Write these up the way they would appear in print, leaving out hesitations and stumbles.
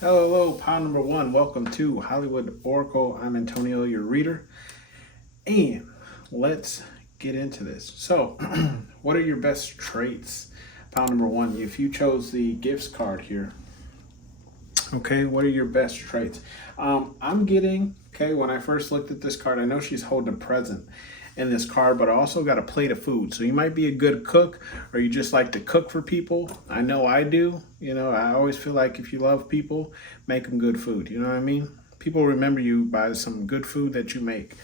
Hello, pile number one. Welcome to Hollywood Oracle. I'm Antonio, your reader, and let's get into this. So, what are your best traits? Pile number one. If you chose the gifts card here, okay, what are your best traits? I'm getting, okay, when I first looked at this card, I know she's holding a present in this card, but I also got a plate of food. So you might be a good cook, or you just like to cook for people. I know I do. You know, I always feel like if you love people, make them good food. You know what I mean? People remember you by some good food that you make.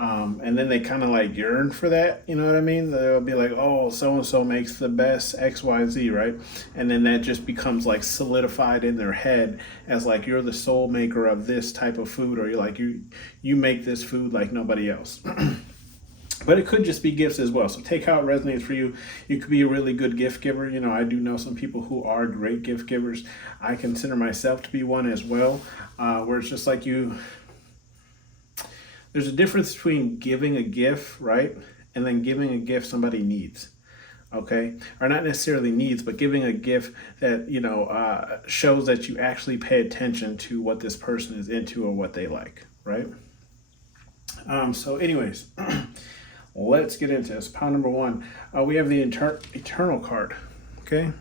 And then they kind of like yearn for that, you know what I mean? They'll be like, oh, so and so makes the best XYZ, right? And then that just becomes like solidified in their head as like you're the sole maker of this type of food, or you're like you make this food like nobody else. But it could just be gifts as well. So take how it resonates for you. You could be a really good gift giver. You know, I do know some people who are great gift givers. I consider myself to be one as well, where it's just like there's a difference between giving a gift, right? And then giving a gift somebody needs, okay? Or not necessarily needs, but giving a gift that, you know, shows that you actually pay attention to what this person is into or what they like, right? So anyways, let's get into this. Pile number one, we have the Eternal card, okay?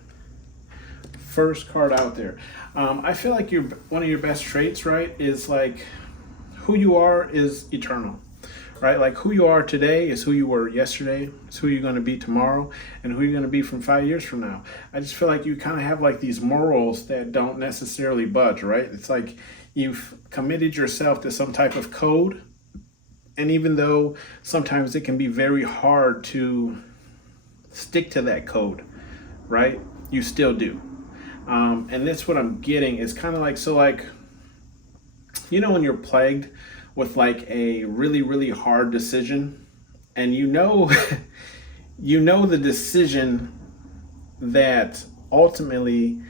First card out there. I feel like one of your best traits, right, is like who you are is eternal, right? Like who you are today is who you were yesterday, it's who you're going to be tomorrow, and who you're going to be from 5 years from now. I just feel like you kind of have like these morals that don't necessarily budge, right? It's like you've committed yourself to some type of code. And even though sometimes it can be very hard to stick to that code, right? You still do. And that's what I'm getting is kind of like, so like, you know, when you're plagued with like a really, really hard decision and you know, you know, the decision that ultimately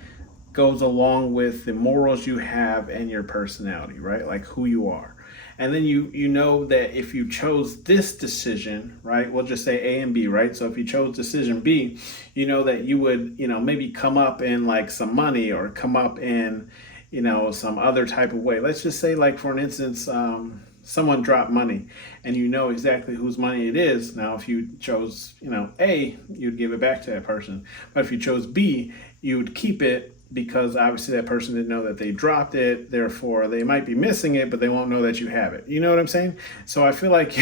goes along with the morals you have and your personality, right? Like who you are. And then you know that if you chose this decision, right, we'll just say A and B, right? So if you chose decision B, you know that you would, you know, maybe come up in like some money or come up in, you know, some other type of way. Let's just say, like, for an instance, someone dropped money and you know exactly whose money it is. Now, if you chose, you know, A, you'd give it back to that person. But if you chose B, you would keep it because obviously that person didn't know that they dropped it. Therefore, they might be missing it, but they won't know that you have it. You know what I'm saying? So I feel like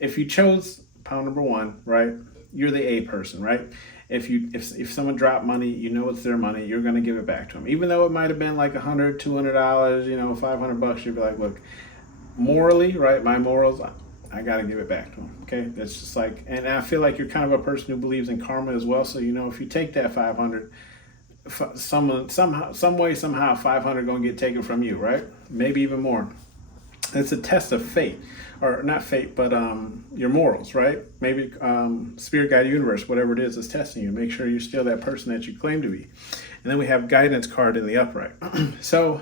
if you chose pile number one, right, you're the A person, right? If someone dropped money, you know it's their money, you're gonna give it back to them, even though it might have been like $100, $200, you know, $500. You'd be like, look, morally, right? My morals, I gotta give it back to them. Okay, that's just like, and I feel like you're kind of a person who believes in karma as well. So you know, if you take that 500, some way, somehow, 500 gonna get taken from you, right? Maybe even more. It's a test of fate, or not fate, but your morals, right? Maybe spirit, guide, universe, whatever it is testing you. Make sure you're still that person that you claim to be. And then we have guidance card in the upright. So,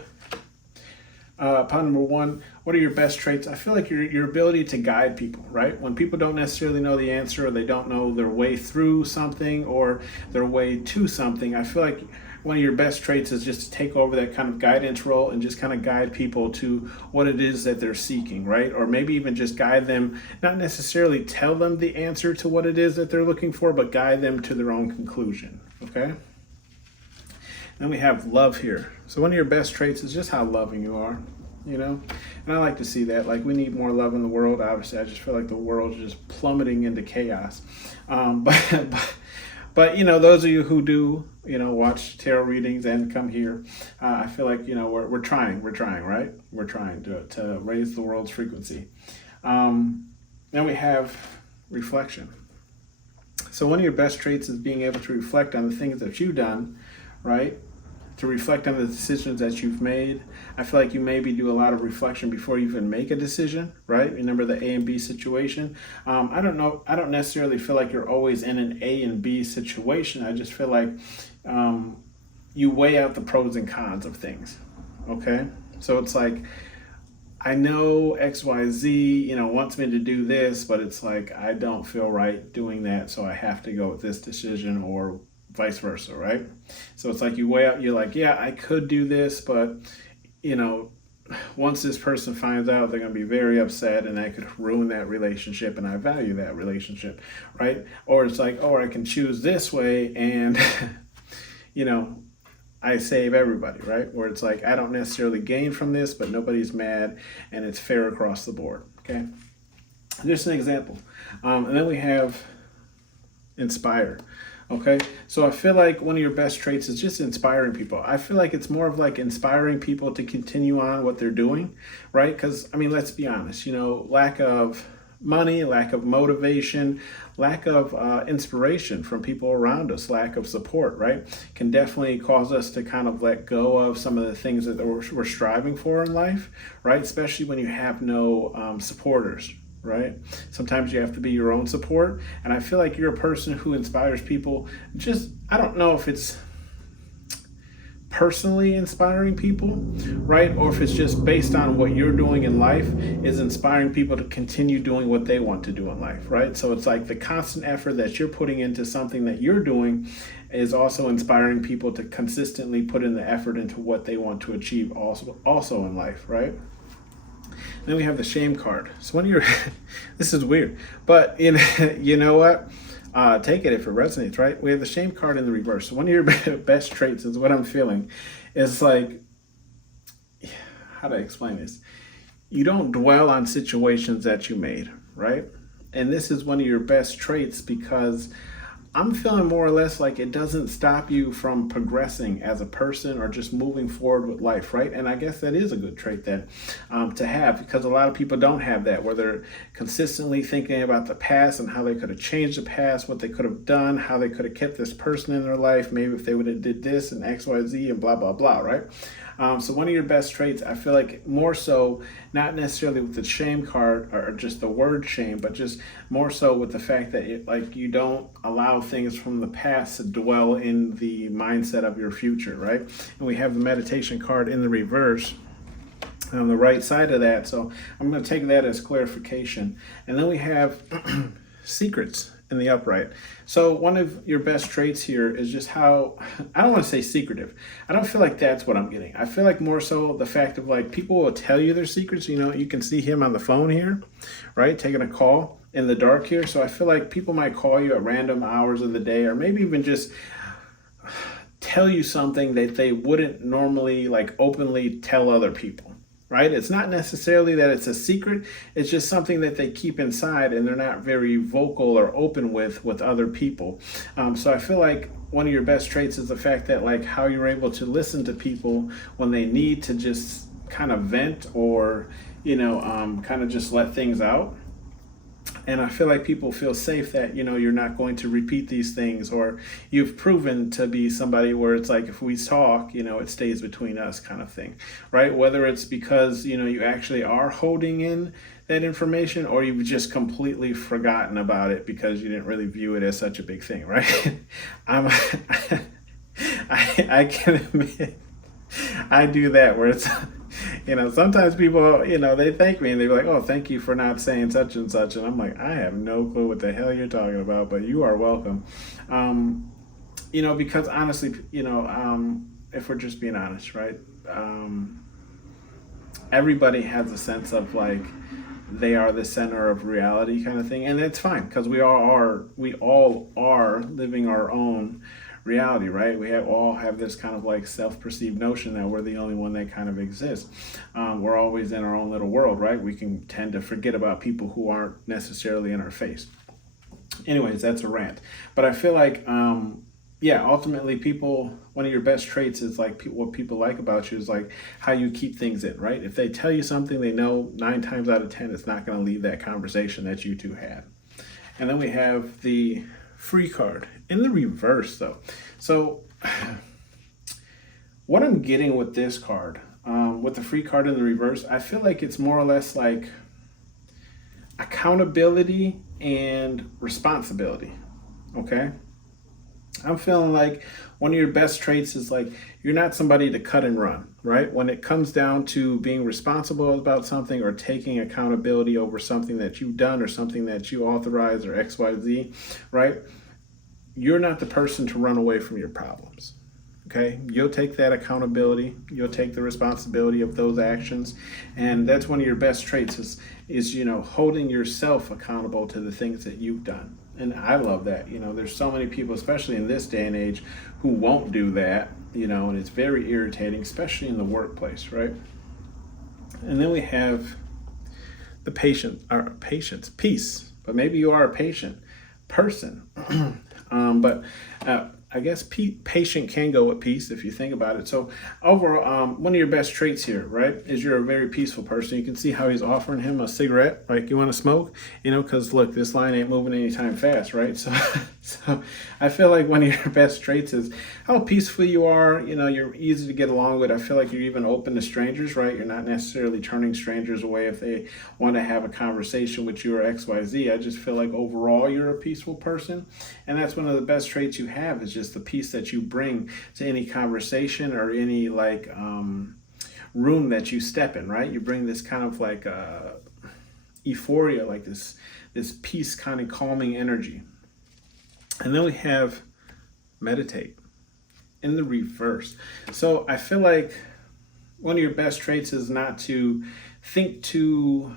pile number one, what are your best traits? I feel like your ability to guide people, right? When people don't necessarily know the answer, or they don't know their way through something or their way to something, I feel like one of your best traits is just to take over that kind of guidance role and just kind of guide people to what it is that they're seeking, right? Or maybe even just guide them, not necessarily tell them the answer to what it is that they're looking for, but guide them to their own conclusion, okay? Then we have love here. So one of your best traits is just how loving you are, you know? And I like to see that. Like, we need more love in the world. Obviously, I just feel like the world is just plummeting into chaos. But you know, those of you who do, you know, watch tarot readings and come here, I feel like, you know, we're trying, right? We're trying to raise the world's frequency. Then we have reflection. So one of your best traits is being able to reflect on the things that you've done, right? to reflect on the decisions that you've made. I feel like you maybe do a lot of reflection before you even make a decision, right? Remember the A and B situation. I don't know. I don't necessarily feel like you're always in an A and B situation. I just feel like you weigh out the pros and cons of things. Okay, so it's like, I know XYZ, wants me to do this, but it's like I don't feel right doing that, so I have to go with this decision, or vice versa, right? So it's like you weigh out, you're like, yeah, I could do this, but once this person finds out, they're going to be very upset, and that could ruin that relationship, and I value that relationship, right? Or it's like, or I can choose this way, and I save everybody, right? Where it's like, I don't necessarily gain from this, but nobody's mad, and it's fair across the board, okay? Just an example. And then we have inspire, okay? So I feel like one of your best traits is just inspiring people. I feel like it's more of like inspiring people to continue on what they're doing, right? Because, let's be honest, lack of money, lack of motivation, lack of inspiration from people around us, lack of support, right, can definitely cause us to kind of let go of some of the things that we're striving for in life, right? Especially when you have no supporters, right? Sometimes you have to be your own support. And I feel like you're a person who inspires people. I don't know if it's personally inspiring people, right? Or if it's just based on what you're doing in life is inspiring people to continue doing what they want to do in life, right? So it's like the constant effort that you're putting into something that you're doing is also inspiring people to consistently put in the effort into what they want to achieve also in life, right? Then we have the shame card. So when you're, this is weird, but you know what? Take it if it resonates, right? We have the shame card in the reverse. So one of your best traits is what I'm feeling is like, how do I explain this? You don't dwell on situations that you made, right? And this is one of your best traits because I'm feeling more or less like it doesn't stop you from progressing as a person or just moving forward with life, right? And I guess that is a good trait then to have, because a lot of people don't have that, where they're consistently thinking about the past and how they could have changed the past, what they could have done, how they could have kept this person in their life, maybe if they would have did this and X, Y, Z and blah, blah, blah, right? So one of your best traits, I feel like more so, not necessarily with the shame card or just the word shame, but just more so with the fact that you don't allow things from the past to dwell in the mindset of your future, right? And we have the meditation card in the reverse on the right side of that. So I'm going to take that as clarification. And then we have secrets in the upright. So one of your best traits here is just how, I don't want to say secretive. I don't feel like that's what I'm getting. I feel like more so the fact of like people will tell you their secrets. You can see him on the phone here, right? Taking a call in the dark here. So I feel like people might call you at random hours of the day, or maybe even just tell you something that they wouldn't normally like openly tell other people. Right? It's not necessarily that it's a secret. It's just something that they keep inside and they're not very vocal or open with other people. So I feel like one of your best traits is the fact that like how you're able to listen to people when they need to just kind of vent or, kind of just let things out. And I feel like people feel safe that, you're not going to repeat these things, or you've proven to be somebody where it's like, if we talk, it stays between us kind of thing, right? Whether it's because, you actually are holding in that information, or you've just completely forgotten about it because you didn't really view it as such a big thing, right? I can admit, I do that where it's, sometimes people, they thank me and they're like, oh, thank you for not saying such and such. And I'm like, I have no clue what the hell you're talking about, but you are welcome. Because honestly, if we're just being honest, right? Everybody has a sense of like, they are the center of reality kind of thing. And it's fine because we all are living our own reality, right? We all have this kind of like self-perceived notion that we're the only one that kind of exists. We're always in our own little world, right? We can tend to forget about people who aren't necessarily in our face. Anyways, that's a rant. But I feel like, ultimately one of your best traits is like what people like about you is like how you keep things in, right? If they tell you something, they know 9 times out of 10, it's not going to leave that conversation that you two had. And then we have the free card in the reverse though. So What I'm getting with this card, with the free card in the reverse, I feel like it's more or less like accountability and responsibility. Okay. I'm feeling like one of your best traits is like you're not somebody to cut and run, right? When it comes down to being responsible about something or taking accountability over something that you've done or something that you authorize or XYZ, right? You're not the person to run away from your problems. Okay, you'll take that accountability, you'll take the responsibility of those actions, and that's one of your best traits is holding yourself accountable to the things that you've done. And I love that. There's so many people, especially in this day and age, who won't do that, and it's very irritating, especially in the workplace, right? And then we have the patience, peace. But maybe you are a patient person. But I guess patient can go with peace if you think about it. So overall, one of your best traits here, right, is you're a very peaceful person. You can see how he's offering him a cigarette. Like, you want to smoke? Because look, this line ain't moving anytime fast, right? So I feel like one of your best traits is how peaceful you are. You're easy to get along with. I feel like you're even open to strangers, right? You're not necessarily turning strangers away if they want to have a conversation with you or XYZ. I just feel like overall you're a peaceful person. And that's one of the best traits you have, is just the peace that you bring to any conversation or any room that you step in, right? You bring this kind of like euphoria, like this peace, kind of calming energy. And then we have meditate in the reverse. So I feel like one of your best traits is not to think too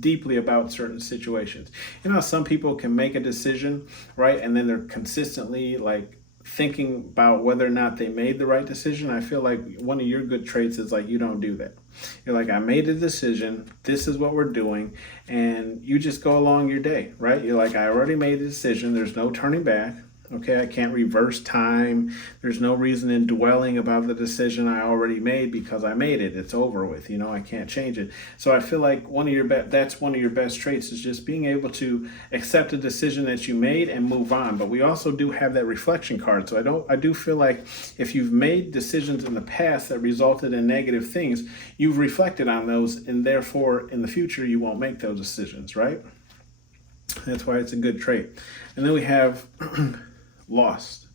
deeply about certain situations. Some people can make a decision, right? And then they're consistently like thinking about whether or not they made the right decision. I feel like one of your good traits is like you don't do that. You're like, I made a decision, this is what we're doing, and you just go along your day, right? You're like, I already made a decision, there's no turning back. Okay, I can't reverse time. There's no reason in dwelling about the decision I already made because I made it. It's over with. I can't change it. So I feel like that's one of your best traits, is just being able to accept a decision that you made and move on. But we also do have that reflection card. So I do feel like if you've made decisions in the past that resulted in negative things, you've reflected on those, and therefore in the future you won't make those decisions, right? That's why it's a good trait. And then we have lost.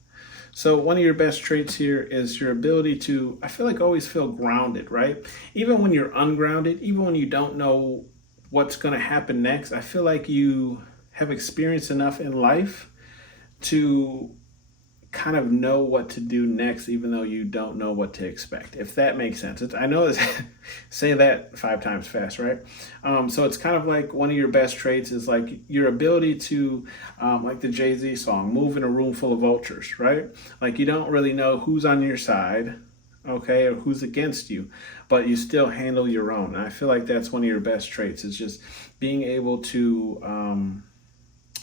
So one of your best traits here is your ability to, I feel like, always feel grounded, right? Even when you're ungrounded, even when you don't know what's going to happen next, I feel like you have experienced enough in life to kind of know what to do next, even though you don't know what to expect, if that makes sense. I know it's say that 5 times fast, right? So it's kind of like one of your best traits is like your ability to, like the Jay-Z song, move in a room full of vultures, right? Like, you don't really know who's on your side, okay, or who's against you, but you still handle your own. And I feel like that's one of your best traits, is just being able to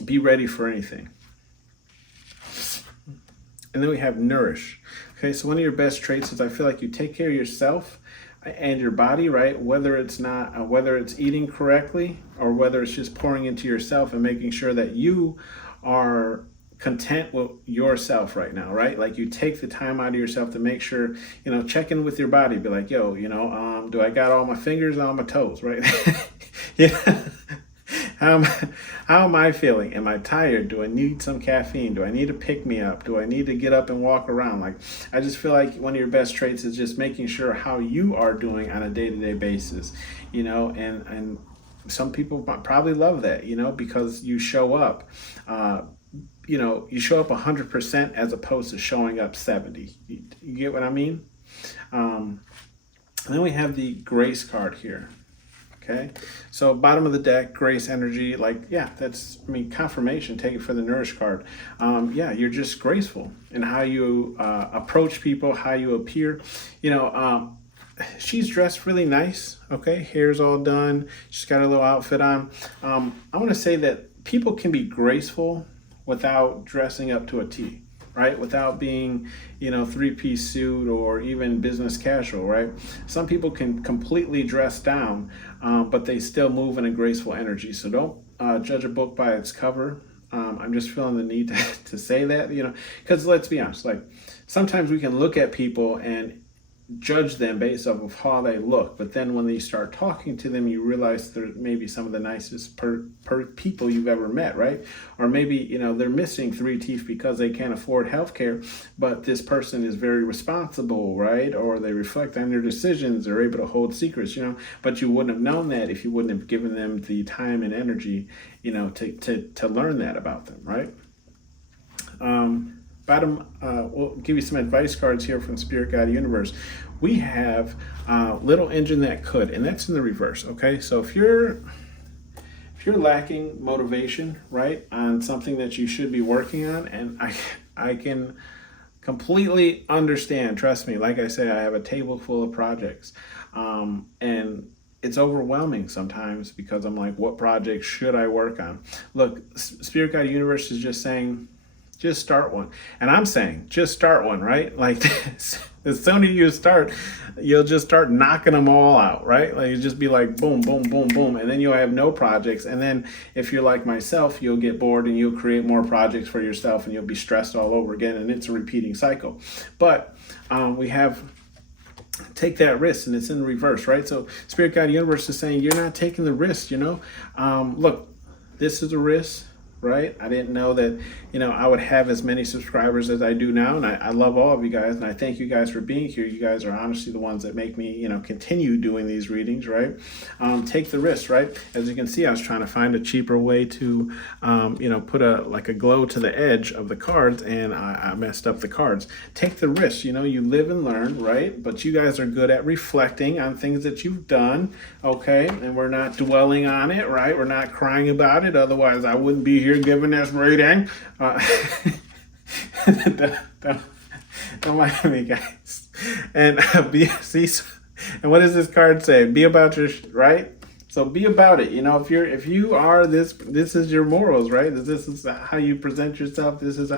be ready for anything. And then we have nourish. Okay, so one of your best traits is I feel like you take care of yourself and your body, right? Whether it's eating correctly or whether it's just pouring into yourself and making sure that you are content with yourself right now, right? Like, you take the time out of yourself to make sure, check in with your body, be like, yo, do I got all my fingers on my toes, right? Yeah. How am I feeling? Am I tired? Do I need some caffeine? Do I need to pick me up? Do I need to get up and walk around? Like, I just feel like one of your best traits is just making sure how you are doing on a day-to-day basis, and some people probably love that, because you show up, you show up 100% as opposed to showing up 70. You get what I mean? And then we have the grace card here. Okay, so bottom of the deck, grace energy, confirmation, take it for the nourish card. You're just graceful in how you approach people, how you appear. She's dressed really nice, okay, hair's all done, she's got a little outfit on. I want to say that people can be graceful without dressing up to a T. Right? Without being, 3-piece suit or even business casual, right? Some people can completely dress down, but they still move in a graceful energy. So don't judge a book by its cover. I'm just feeling the need to say that, because let's be honest, like, sometimes we can look at people and judge them based off of how they look. But then when you start talking to them, you realize they're maybe some of the nicest people you've ever met, right? Or maybe, they're missing 3 teeth because they can't afford healthcare, but this person is very responsible, right? Or they reflect on their decisions, they're able to hold secrets, but you wouldn't have known that if you wouldn't have given them the time and energy, to learn that about them, right? We'll give you some advice cards here from Spirit Guide Universe. We have Little Engine That Could, and that's in the reverse. Okay, so if you're lacking motivation, right, on something that you should be working on, and I can completely understand. Trust me, like I say, I have a table full of projects, and it's overwhelming sometimes because I'm like, what project should I work on? Look, Spirit Guide Universe is just saying, just start one. And I'm saying, just start one, right? Like, as soon as you start, you'll just start knocking them all out, right? Like, you just be like, boom, boom, boom, boom. And then you'll have no projects. And then if you're like myself, you'll get bored and you'll create more projects for yourself and you'll be stressed all over again. And it's a repeating cycle. But we have take that risk, and it's in reverse, right? So Spirit Guide Universe is saying, you're not taking the risk, Look, this is a risk. Right? I didn't know that, I would have as many subscribers as I do now. And I love all of you guys. And I thank you guys for being here. You guys are honestly the ones that make me, continue doing these readings, right? Take the risk, right? As you can see, I was trying to find a cheaper way to, put a glow to the edge of the cards, and I messed up the cards. Take the risk, you live and learn, right? But you guys are good at reflecting on things that you've done, okay? And we're not dwelling on it, right? We're not crying about it. Otherwise, I wouldn't be here giving this reading. Don't mind me, guys. And and what does this card say? Be about your right. So be about it. If you are this is your morals, right? This is how you present yourself. This is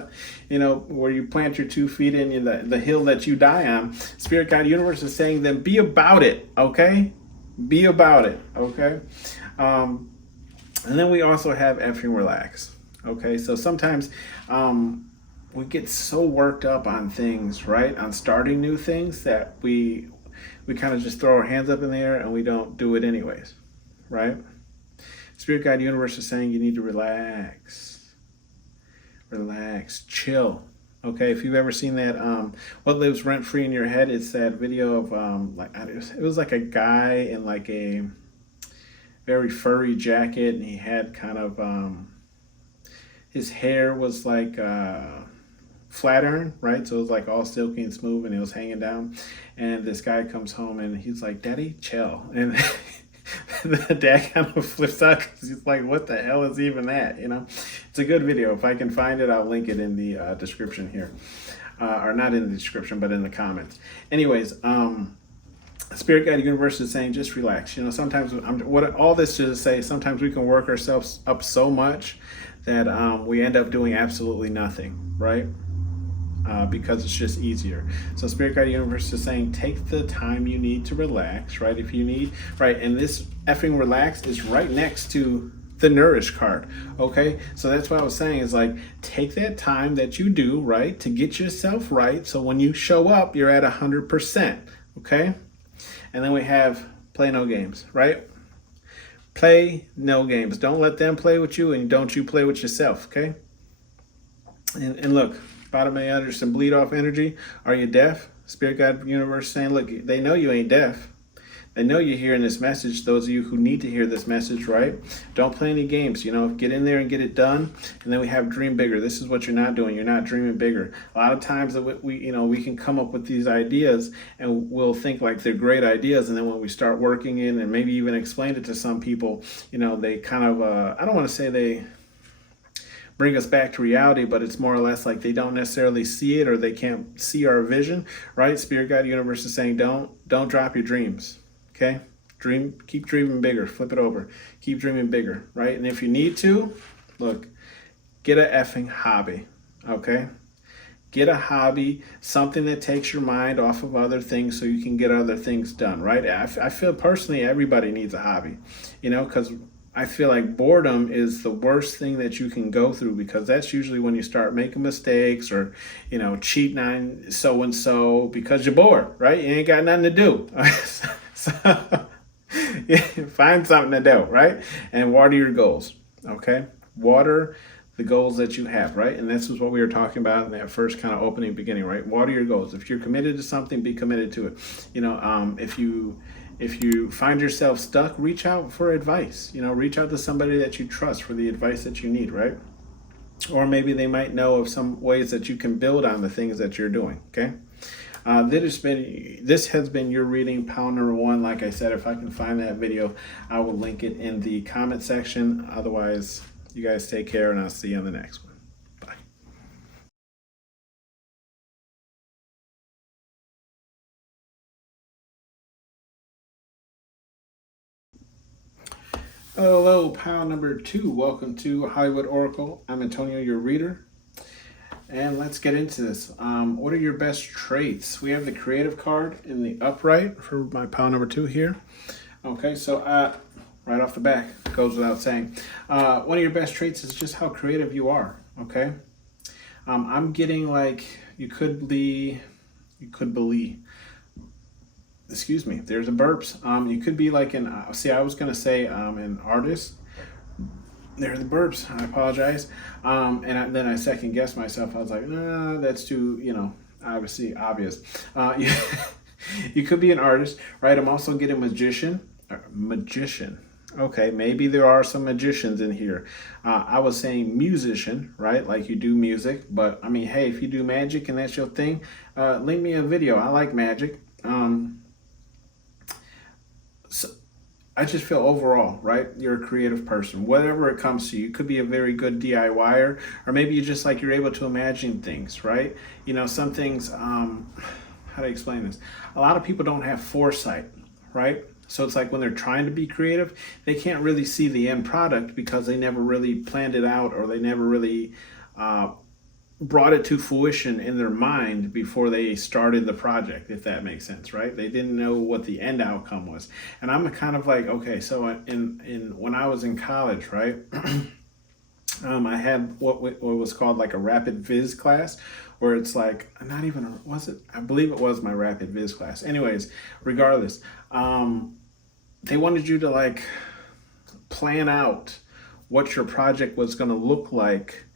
where you plant your 2 feet in the hill that you die on. Spirit Guide Universe is saying, then be about it. Okay, be about it. Okay. And then we also have effing relax. Okay, so sometimes we get so worked up on things, right? On starting new things that we kind of just throw our hands up in the air and we don't do it anyways, right? Spirit Guide Universe is saying you need to relax, chill. Okay, if you've ever seen that, What Lives Rent Free in Your Head, it's that video of it was like a guy in like a very furry jacket, and he had kind of his hair was like flat iron, right? So it was like all silky and smooth, and it was hanging down. And this guy comes home and he's like, "Daddy, chill." And the dad kind of flips out because he's like, "What the hell is even that?" It's a good video. If I can find it, I'll link it in the description here, or not in the description, but in the comments. Anyways, Spirit Guide Universe is saying, just relax. Sometimes all this is to say, sometimes we can work ourselves up so much that we end up doing absolutely nothing, right? Because it's just easier. So Spirit Guide Universe is saying, take the time you need to relax, right? If you need, right? And this effing relax is right next to the Nourish card, okay? So that's what I was saying is like, take that time that you do, right, to get yourself right. So when you show up, you're at 100%, okay? And then we have play no games, right? Play no games. Don't let them play with you, and don't you play with yourself, okay? And look, bottom of the Anderson bleed off energy. Are you deaf? Spirit Guide Universe saying, look, they know you ain't deaf. They know you're hearing this message. Those of you who need to hear this message, right? Don't play any games. Get in there and get it done. And then we have dream bigger. This is what you're not doing. You're not dreaming bigger. A lot of times we can come up with these ideas and we'll think like they're great ideas. And then when we start working in and maybe even explain it to some people, they kind of, I don't want to say they bring us back to reality, but it's more or less like they don't necessarily see it or they can't see our vision, right? Spirit Guide Universe is saying, don't drop your dreams. Okay, keep dreaming bigger, flip it over, keep dreaming bigger, right? And if you need to, look, get a effing hobby, okay? Get a hobby, something that takes your mind off of other things so you can get other things done, right? I feel personally everybody needs a hobby, because I feel like boredom is the worst thing that you can go through, because that's usually when you start making mistakes, or, cheating on so and so because you're bored, right? You ain't got nothing to do. So, yeah, find something to do, right? And water your goals, okay? Water the goals that you have, right? And this is what we were talking about in that first kind of opening beginning, right? Water your goals. If you're committed to something, be committed to it. If you find yourself stuck, reach out for advice. Reach out to somebody that you trust for the advice that you need, right? Or maybe they might know of some ways that you can build on the things that you're doing. Okay. This has been your reading pound number 1. Like I said, if I can find that video, I will link it in the comment section. Otherwise, you guys take care, and I'll see you on the next one. Bye. Hello, pound number 2. Welcome to Hollywood Oracle. I'm Antonio, your reader. And let's get into this. What are your best traits? We have the creative card in the upright for my pound number 2 here. Okay, so right off the bat, goes without saying. One of your best traits is just how creative you are. Okay, I'm getting like you could believe. Excuse me. There's a burps. You could be like I was gonna say an artist. There are the burps. I apologize. Then I second guessed myself. I was like, nah, that's too, obviously obvious. You could be an artist, right? I'm also getting magician. Magician. Okay, maybe there are some magicians in here. I was saying musician, right? Like you do music, but I mean, hey, if you do magic and that's your thing, link me a video. I like magic. So I just feel overall, right? You're a creative person. Whatever it comes to, you could be a very good DIYer, or maybe you just like you're able to imagine things, right? Some things. How do I explain this? A lot of people don't have foresight, right? So it's like when they're trying to be creative, they can't really see the end product because they never really planned it out, or they never really brought it to fruition in their mind before they started the project, if that makes sense, right? They didn't know what the end outcome was. And I'm kind of like, okay, so in when I was in college, right? I had what was called like a rapid viz class, where it's like not even was it? I believe it was my rapid viz class. Anyways, regardless, they wanted you to like plan out what your project was going to look like,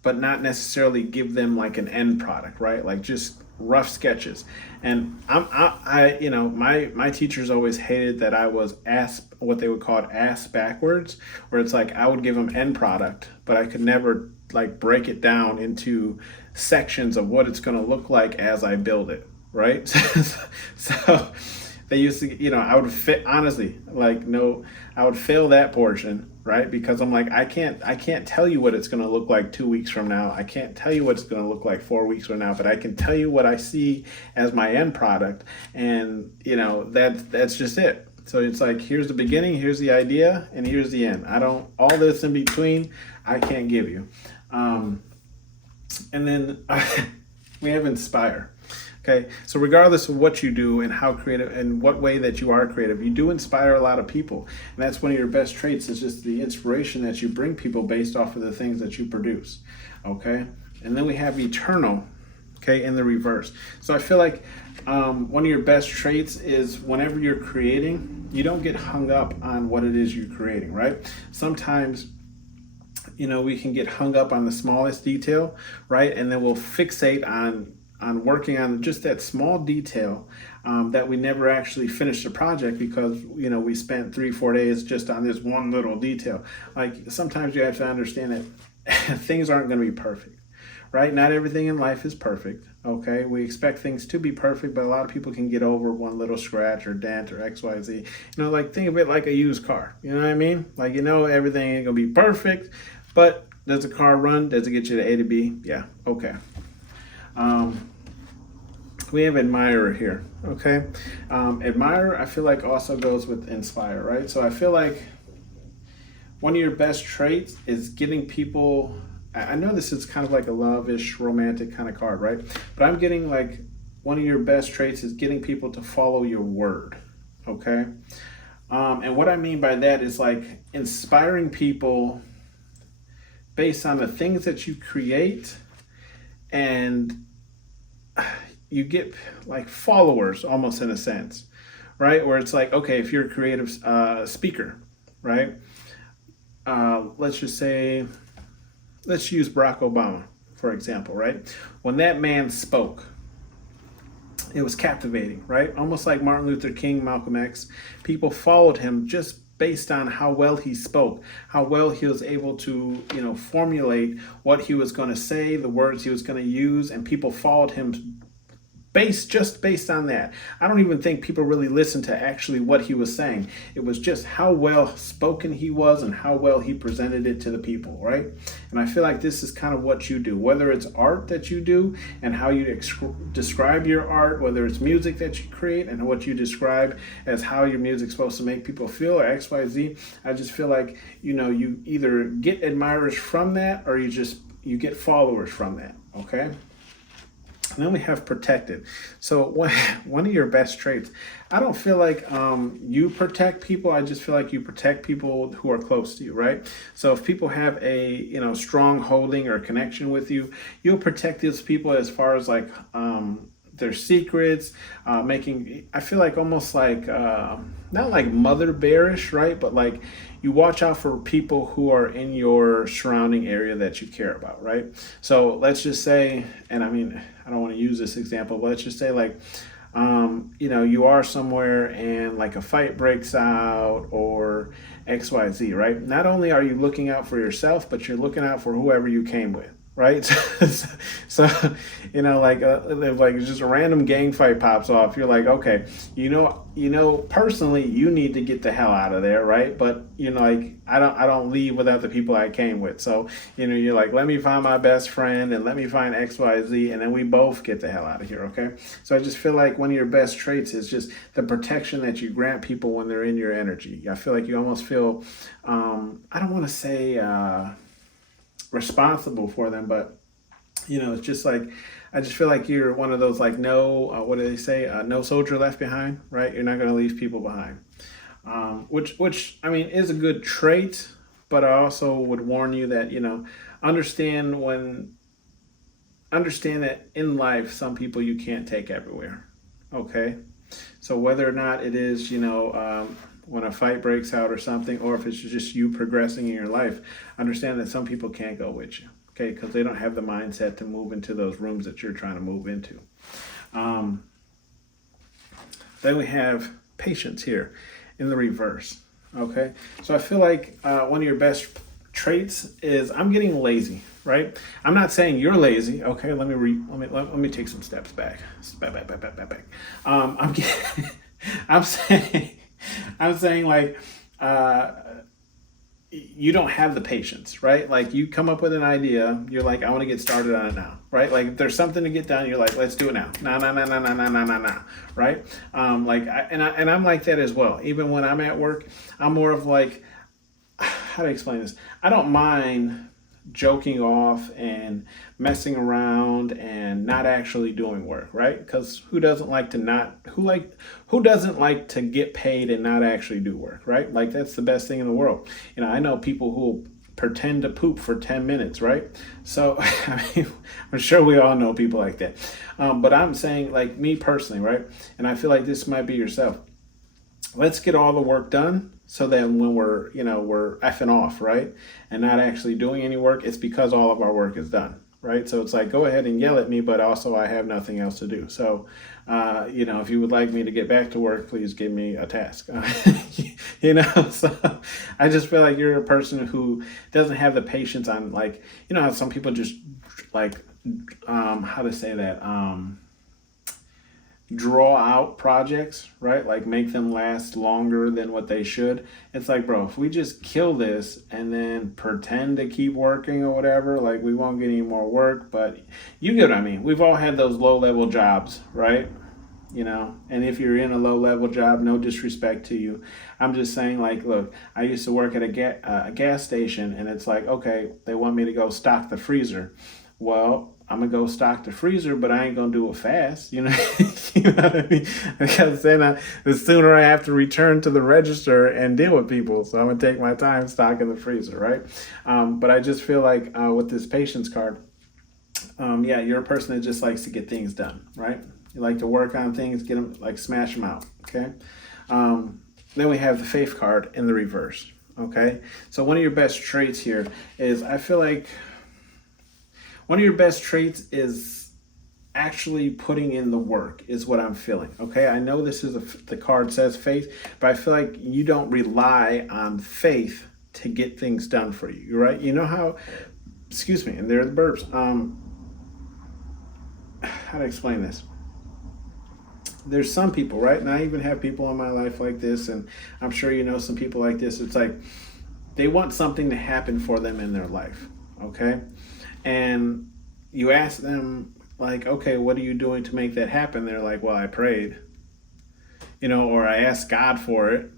but not necessarily give them like an end product, right? Like just rough sketches. And my teachers always hated that I was what they would call ass backwards, where it's like I would give them end product, but I could never like break it down into sections of what it's going to look like as I build it, right? So they used to, I would fit honestly, like no, I would fail that portion, right? Because I'm like, I can't tell you what it's going to look like 2 weeks from now. I can't tell you what it's going to look like 4 weeks from now, but I can tell you what I see as my end product, and that's just it. So it's like, here's the beginning, here's the idea, and here's the end. All this in between, I can't give you. And then we have inspire. Okay, so regardless of what you do and how creative and what way that you are creative, you do inspire a lot of people. And that's one of your best traits, is just the inspiration that you bring people based off of the things that you produce. Okay, and then we have eternal, okay, in the reverse. So I feel like one of your best traits is whenever you're creating, you don't get hung up on what it is you're creating, right? Sometimes we can get hung up on the smallest detail, right? And then we'll fixate on working on just that small detail, that we never actually finished the project because we spent 3-4 days just on this one little detail. Like sometimes you have to understand that things aren't going to be perfect, right? Not everything in life is perfect. Okay, we expect things to be perfect, but a lot of people can get over one little scratch or dent or XYZ. Like think of it like a used car. You know what I mean? Like everything ain't gonna be perfect, but does the car run? Does it get you to A to B? Yeah. Okay. We have admirer here, okay? Admirer, I feel like also goes with inspire, right? So I feel like one of your best traits is getting people, I know this is kind of like a love-ish, romantic kind of card, right? But I'm getting like one of your best traits is getting people to follow your word, okay? And what I mean by that is like inspiring people based on the things that you create, and you get like followers almost in a sense, right? Where it's like, okay, if you're a creative speaker, right? Let's just say, let's use Barack Obama, for example, right? When that man spoke, it was captivating, right? Almost like Martin Luther King, Malcolm X. People followed him just based on how well he spoke, how well he was able to, formulate what he was going to say, the words he was going to use, and people followed him based on that. I don't even think people really listened to actually what he was saying. It was just how well spoken he was and how well he presented it to the people, right? And I feel like this is kind of what you do, whether it's art that you do and how you describe your art, whether it's music that you create and what you describe as how your music's supposed to make people feel, or XYZ. I just feel like, you either get admirers from that or you get followers from that, okay? And then we have protected. So one of your best traits, I don't feel like you protect people. I just feel like you protect people who are close to you, right? So if people have a strong holding or connection with you, you'll protect those people as far as like their secrets, I feel like almost like not like mother bearish, right? But like you watch out for people who are in your surrounding area that you care about, right? So let's just say, and I mean, I don't want to use this example, but let's just say like, you are somewhere and like a fight breaks out or XYZ, right? Not only are you looking out for yourself, but you're looking out for whoever you came with, right? So if like just a random gang fight pops off, you're like, okay, personally, you need to get the hell out of there, right? But like I don't leave without the people I came with. So you're like, let me find my best friend and let me find XYZ, and then we both get the hell out of here, okay? So I just feel like one of your best traits is just the protection that you grant people when they're in your energy. I feel like you almost feel, I don't want to say responsible for them, but it's just like I just feel like you're one of those like no what do they say, no soldier left behind, right? You're not going to leave people behind, which I mean is a good trait, but I also would warn you that understand that in life some people you can't take everywhere, okay? So whether or not it is when a fight breaks out or something, or if it's just you progressing in your life, understand that some people can't go with you, okay? Because they don't have the mindset to move into those rooms that you're trying to move into. Then we have patience here in the reverse, okay? So I feel like one of your best traits is I'm getting lazy, right? I'm not saying you're lazy, okay? Let me take some steps back. Back. I'm getting, I'm saying like you don't have the patience, right? Like you come up with an idea, you're like, I want to get started on it now, right? Like if there's something to get done, you're like, let's do it now. No, right? I'm like that as well. Even when I'm at work, I'm more of like, how to explain this? I don't mind joking off and messing around and not actually doing work, right? Because who doesn't like to get paid and not actually do work, right? Like that's the best thing in the world. I know people who will pretend to poop for 10 minutes, right? So I mean, I'm sure we all know people like that. But I'm saying like me personally, right? And I feel like this might be yourself. Let's get all the work done so that when we're effing off, right, and not actually doing any work, it's because all of our work is done, right? So it's like, go ahead and yell at me, but also I have nothing else to do. So, if you would like me to get back to work, please give me a task. So I just feel like you're a person who doesn't have the patience on like, how some people just like, how to say that, draw out projects, right? Like make them last longer than what they should. It's like, bro, if we just kill this and then pretend to keep working or whatever, like we won't get any more work. But you get what I mean. We've all had those low level jobs, right? And if you're in a low level job, no disrespect to you, I'm just saying like, look, I used to work at a gas station, and it's like, okay, they want me to go stock the freezer. Well, I'm gonna go stock the freezer, but I ain't gonna do it fast. You know, you know what I mean? Because then the sooner I have to return to the register and deal with people, so I'm gonna take my time stocking the freezer, right? But I just feel like with this patience card, yeah, you're a person that just likes to get things done, right? You like to work on things, get them, like smash them out, okay? Then we have the faith card in the reverse, okay? So one of your best traits here is, I feel like one of your best traits is actually putting in the work, is what I'm feeling, okay? I know this is the card says faith, but I feel like you don't rely on faith to get things done for you, right? You know how, excuse me, and there are the burps. How to explain this? There's some people, right? And I even have people in my life like this, and I'm sure you know some people like this. It's like they want something to happen for them in their life, okay? And you ask them, like, okay, what are you doing to make that happen? They're like, well, I prayed, you know, or I asked God for it,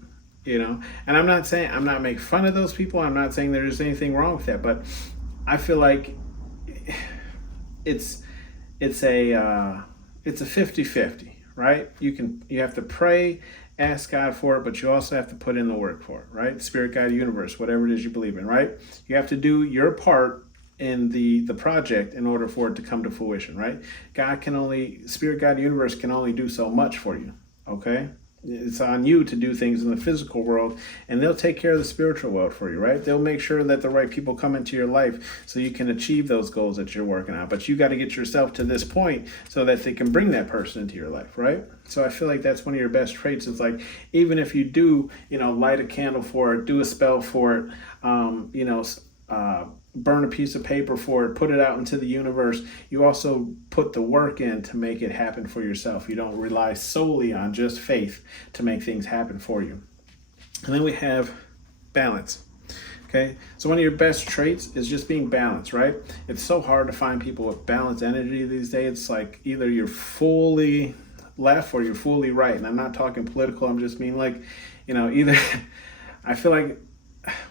you know. And I'm not saying, I'm not making fun of those people. I'm not saying there's anything wrong with that, but I feel like it's a 50-50, right? You have to pray, ask God for it, but you also have to put in the work for it, right? Spirit, God, universe, whatever it is you believe in, right? You have to do your part in the project in order for it to come to fruition, right? Spirit, God, universe can only do so much for you, okay? It's on you to do things in the physical world, and they'll take care of the spiritual world for you, right? They'll make sure that the right people come into your life so you can achieve those goals that you're working on. But you got to get yourself to this point so that they can bring that person into your life, right? So I feel like that's one of your best traits. It's like, even if you do, you know, light a candle for it, do a spell for it, you know, burn a piece of paper for it, put it out into the universe, you also put the work in to make it happen for yourself. You don't rely solely on just faith to make things happen for you. And then we have balance. Okay, so one of your best traits is just being balanced, right? It's so hard to find people with balanced energy these days. It's like either you're fully left or you're fully right. And I'm not talking political, I'm just mean like, you know, either I feel like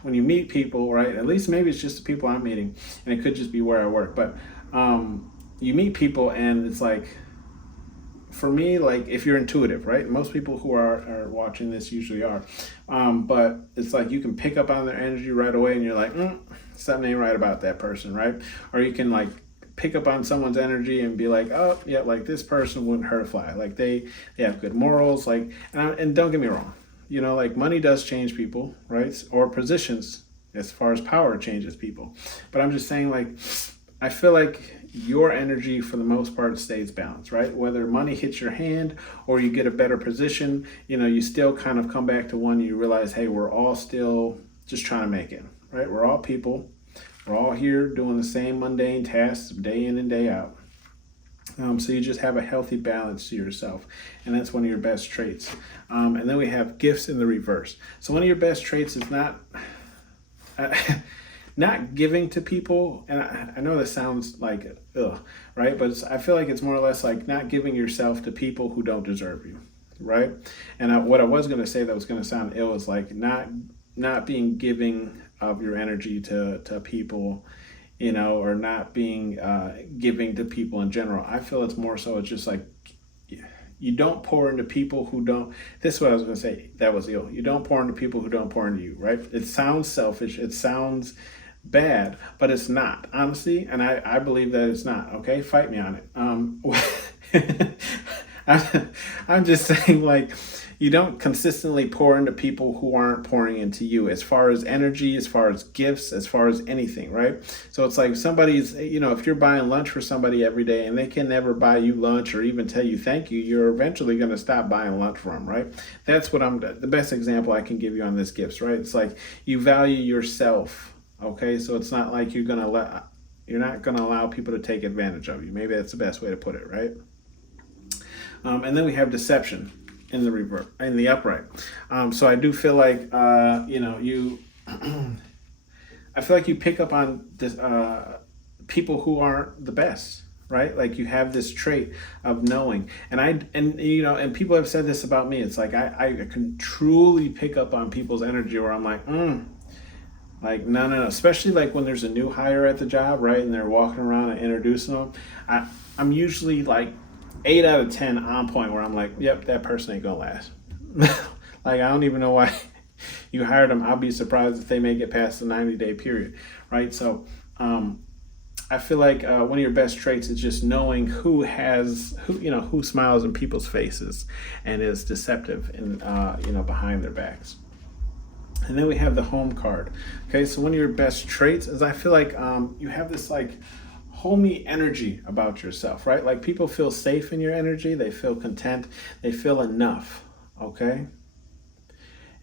when you meet people, right, at least maybe it's just the people I'm meeting, and it could just be where I work, but you meet people and it's like, for me, like, if you're intuitive, right, most people who are watching this usually are, but it's like you can pick up on their energy right away and you're like, something ain't right about that person, right? Or you can like pick up on someone's energy and be like, oh yeah, like this person wouldn't hurt a fly, like they have good morals, like, and don't get me wrong, you know, like money does change people, right? Or positions, as far as power, changes people. But I'm just saying, like, I feel like your energy for the most part stays balanced, right? Whether money hits your hand or you get a better position, you know, you still kind of come back to one, you realize, hey, we're all still just trying to make it, right? We're all people. We're all here doing the same mundane tasks day in and day out. So you just have a healthy balance to yourself, and that's one of your best traits. And then we have gifts in the reverse. So one of your best traits is not not giving to people, and I know this sounds like ugh, right? But I feel like it's more or less like not giving yourself to people who don't deserve you, right? And what I was going to say that was going to sound ill is like not being giving of your energy to people, you know, or not being giving to people in general. I feel it's more so, it's just like you don't pour into people who don't, this is what I was going to say, that was ill. You don't pour into people who don't pour into you, right? It sounds selfish, it sounds bad, but it's not, honestly, and I believe that it's not, okay? Fight me on it. I'm just saying, like, you don't consistently pour into people who aren't pouring into you, as far as energy, as far as gifts, as far as anything, right? So it's like somebody's, you know, if you're buying lunch for somebody every day and they can never buy you lunch or even tell you thank you, you're eventually going to stop buying lunch from them, right? That's what the best example I can give you on this gifts, right? It's like you value yourself, okay? So it's not like you're not going to allow people to take advantage of you. Maybe that's the best way to put it, right? And then we have deception in the reverse, in the upright. So I do feel like, you know, I feel like you pick up on this, people who aren't the best, right? Like you have this trait of knowing, and you know, and people have said this about me. It's like I can truly pick up on people's energy where I'm like, Like, no, no, no. Especially like when there's a new hire at the job, right? And they're walking around and introducing them. I'm usually like 8 out of 10 on point where I'm like, yep, that person ain't gonna last. Like, I don't even know why you hired them. I'll be surprised if they make it past the 90-day period, right? So, I feel like one of your best traits is just knowing who smiles in people's faces and is deceptive and behind their backs. And then we have the home card. Okay, so one of your best traits is I feel like you have this like homey energy about yourself, right? Like people feel safe in your energy, they feel content, they feel enough. Okay,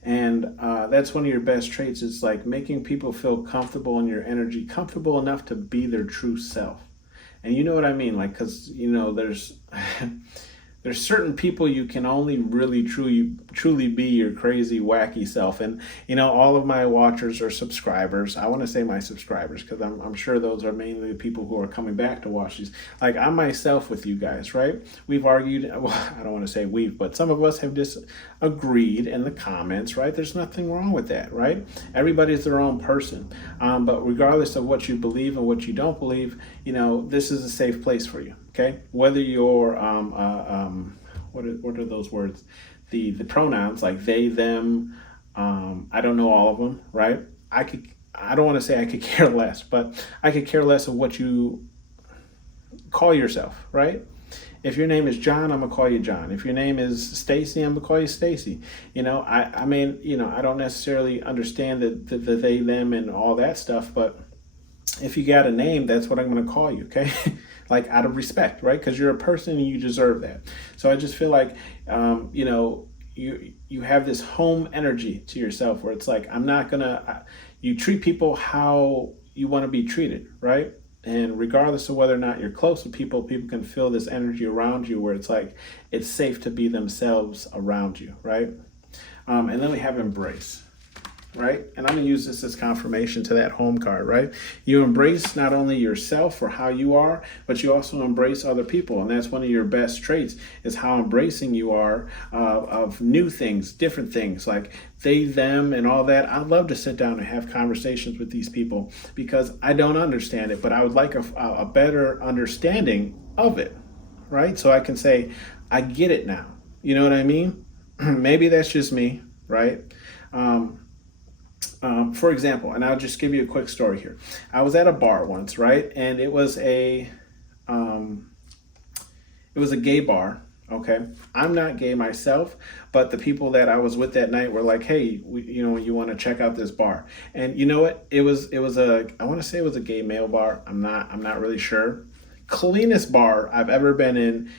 and that's one of your best traits is like making people feel comfortable in your energy, comfortable enough to be their true self. And you know what I mean, like because there's there's certain people you can only really truly be your crazy wacky self. And all of my watchers or subscribers, I want to say my subscribers because I'm sure those are mainly the people who are coming back to watch these. Like I'm myself with you guys, right? We've argued, well, I don't want to say we've, but some of us have disagreed in the comments, right? There's nothing wrong with that, right? Everybody's their own person, but regardless of what you believe and what you don't believe, this is a safe place for you. Okay, whether you're what are those words? The pronouns like they, them. I don't know all of them, right? I don't want to say I could care less, but I could care less of what you call yourself, right? If your name is John, I'm gonna call you John. If your name is Stacy, I'm gonna call you Stacy. I mean, I don't necessarily understand the they, them, and all that stuff, but if you got a name, that's what I'm going to call you, okay? Like out of respect, right? Because you're a person and you deserve that. So I just feel like, you have this home energy to yourself where it's like, I'm not going to, you treat people how you want to be treated, right? And regardless of whether or not you're close with people, people can feel this energy around you where it's like, it's safe to be themselves around you, right? And then we have embrace. Right? And I'm going to use this as confirmation to that home card, right? You embrace not only yourself for how you are, but you also embrace other people. And that's one of your best traits is how embracing you are of new things, different things like they, them, and all that. I'd love to sit down and have conversations with these people because I don't understand it, but I would like a better understanding of it, right? So I can say, I get it now. You know what I mean? Maybe that's just me, right? For example, and I'll just give you a quick story here. I was at a bar once, right? And it was a gay bar. Okay, I'm not gay myself, but the people that I was with that night were like, "Hey, you want to check out this bar?" And you know what? I want to say it was a gay male bar. I'm not really sure. Cleanest bar I've ever been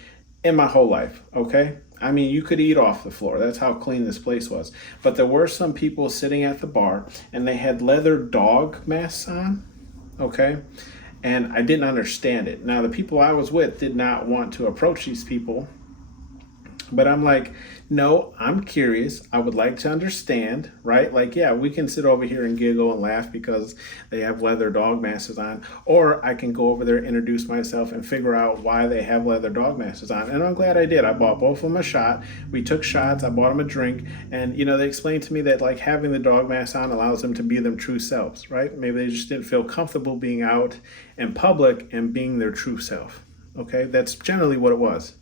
in my whole life. Okay. I mean, you could eat off the floor. That's how clean this place was. But there were some people sitting at the bar and they had leather dog masks on, okay? And I didn't understand it. Now, the people I was with did not want to approach these people, but I'm like, no, I'm curious. I would like to understand, right? Like, yeah, we can sit over here and giggle and laugh because they have leather dog masks on, or I can go over there, introduce myself, and figure out why they have leather dog masks on. And I'm glad I did. I bought both of them a shot. We took shots. I bought them a drink, and they explained to me that like having the dog mask on allows them to be them true selves, right? Maybe they just didn't feel comfortable being out in public and being their true self. Okay, that's generally what it was.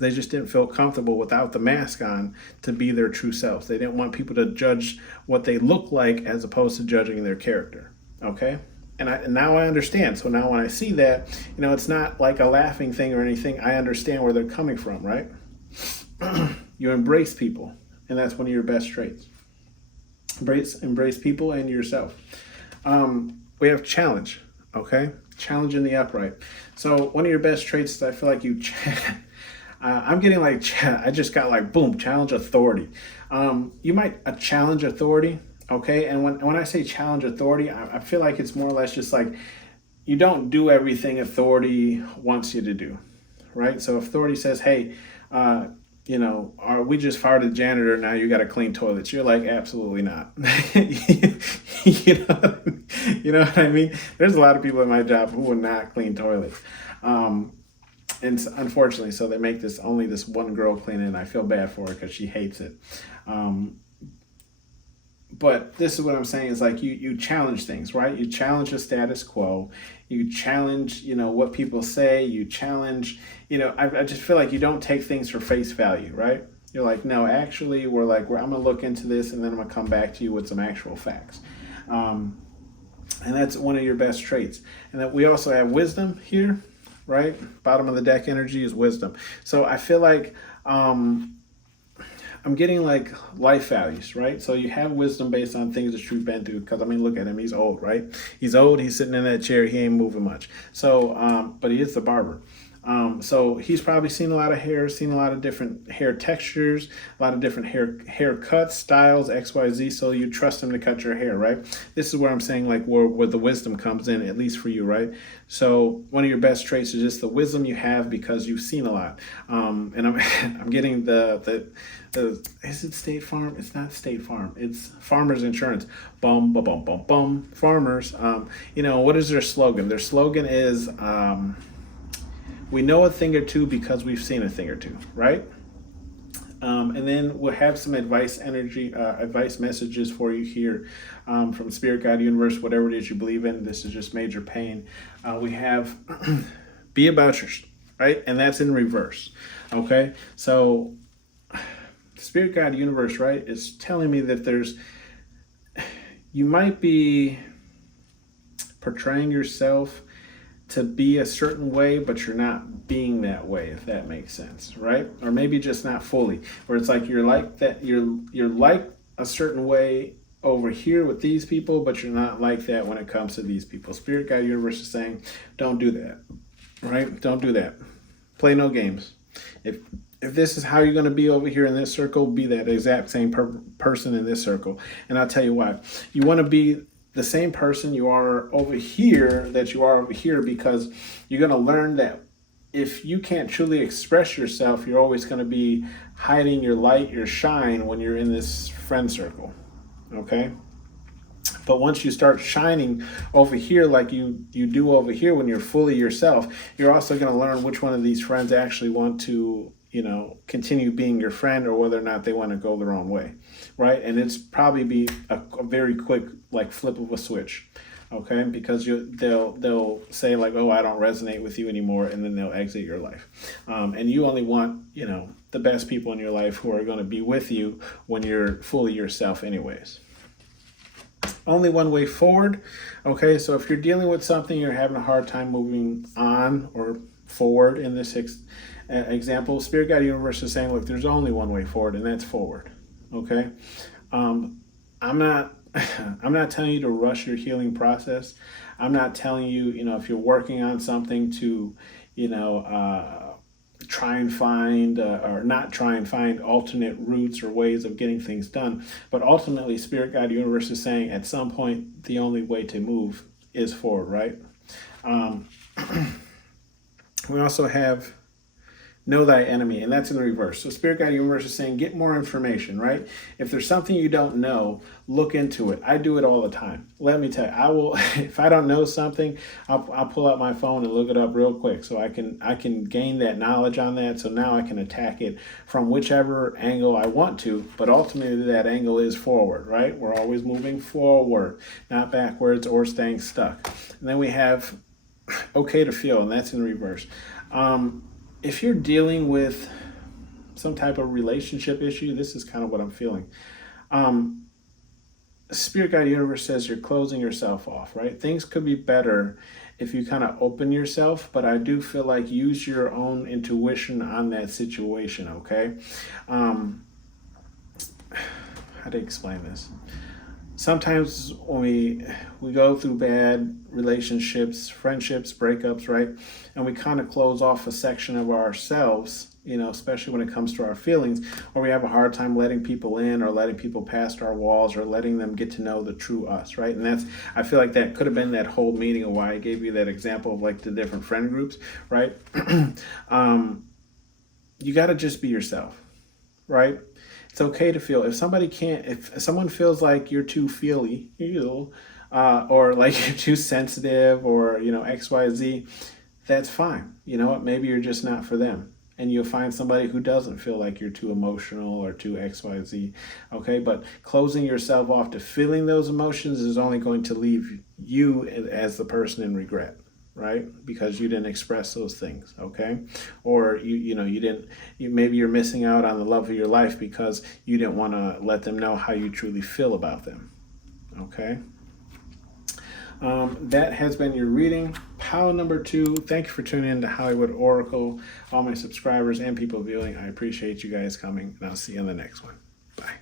They just didn't feel comfortable without the mask on to be their true selves. They didn't want people to judge what they look like as opposed to judging their character. Okay? And now I understand. So now when I see that, it's not like a laughing thing or anything. I understand where they're coming from, right? You embrace people, and that's one of your best traits. Embrace people and yourself. We have challenge, okay? Challenge in the upright. So one of your best traits is I feel like you... I'm getting like, I just got like, boom, challenge authority. You might challenge authority, okay? And when I say challenge authority, I feel like it's more or less just like, you don't do everything authority wants you to do, right? So if authority says, hey, we just fired a janitor, now you got to clean toilets. You're like, absolutely not. You know what I mean? There's a lot of people in my job who will not clean toilets. And unfortunately, so they make only this one girl clean it, and I feel bad for her because she hates it. but this is what I'm saying is like you challenge things, right? You challenge the status quo, you challenge, what people say, you challenge, I just feel like you don't take things for face value, right? You're like, no, actually, I'm gonna look into this and then I'm gonna come back to you with some actual facts. And that's one of your best traits. And then we also have wisdom here, right? Bottom of the deck energy is wisdom. So I feel like I'm getting like life values, right? So you have wisdom based on things that you've been through. Because I mean, look at him; he's old, right? He's old. He's sitting in that chair. He ain't moving much. So, but he is the barber. So he's probably seen a lot of hair, seen a lot of different hair textures, a lot of different hair cuts, styles, XYZ. So you trust him to cut your hair, right? This is where I'm saying like where the wisdom comes in, at least for you, right? So one of your best traits is just the wisdom you have because you've seen a lot. And I'm getting the is it State Farm? It's not State Farm. It's Farmers Insurance. Bum bum bum bum bum. Farmers. What is their slogan? Their slogan is. We know a thing or two because we've seen a thing or two, right? And then we'll have some advice messages for you here from Spirit, God, Universe, whatever it is you believe in. This is just major pain. We have be about yours, right? And that's in reverse, okay? So Spirit, God, Universe, right, is telling me that you might be portraying yourself to be a certain way, but you're not being that way, if that makes sense, right? Or maybe just not fully, where it's like you're like that, you're like a certain way over here with these people, but you're not like that when it comes to these people. Spirit, God, Universe is saying, don't do that, right? Don't do that. Play no games. If this is how you're going to be over here in this circle, be that exact same person in this circle. And I'll tell you why. You want to be the same person you are over here that you are over here, because you're going to learn that if you can't truly express yourself, you're always going to be hiding your light, your shine when you're in this friend circle, okay? But once you start shining over here like you do over here when you're fully yourself, you're also going to learn which one of these friends actually want to continue being your friend, or whether or not they want to go their own way, right? And it's probably be a very quick like flip of a switch, okay? Because they'll say like, oh, I don't resonate with you anymore, and then they'll exit your life. And you only want the best people in your life who are going to be with you when you're fully yourself anyways. Only one way forward, okay? So if you're dealing with something, you're having a hard time moving on or forward in this example, Spirit, God, Universe is saying, look, there's only one way forward, and that's forward, okay? I'm not telling you to rush your healing process. I'm not telling you, if you're working on something to, try and find or not try and find alternate routes or ways of getting things done. But ultimately, Spirit, God, Universe is saying at some point, the only way to move is forward, right? We also have know thy enemy, and that's in the reverse. So Spirit, God, Universe is saying, get more information, right? If there's something you don't know, look into it. I do it all the time. Let me tell you, I will, if I don't know something, I'll pull out my phone and look it up real quick, so I can gain that knowledge on that, so now I can attack it from whichever angle I want to, but ultimately that angle is forward, right? We're always moving forward, not backwards or staying stuck. And then we have okay to feel, and that's in reverse. If you're dealing with some type of relationship issue, this is kind of what I'm feeling. Spirit, God, Universe says you're closing yourself off, right? Things could be better if you kind of open yourself, but I do feel like use your own intuition on that situation, okay? How to explain this? Sometimes when we go through bad relationships, friendships, breakups, right? And we kind of close off a section of ourselves, especially when it comes to our feelings, or we have a hard time letting people in or letting people past our walls or letting them get to know the true us, right? And I feel like that could have been that whole meaning of why I gave you that example of like the different friend groups, right? You got to just be yourself, right? It's okay to feel. If someone feels like you're too feely, or like you're too sensitive, or XYZ, that's fine. You know what? Maybe you're just not for them. and you'll find somebody who doesn't feel like you're too emotional or too XYZ. Okay, but closing yourself off to feeling those emotions is only going to leave you as the person in regret, right? Because you didn't express those things, okay? Or you didn't, maybe you're missing out on the love of your life because you didn't want to let them know how you truly feel about them, okay? That has been your reading. Pile number 2. Thank you for tuning in to Hollywood Oracle, all my subscribers and people viewing. I appreciate you guys coming, and I'll see you in the next one. Bye.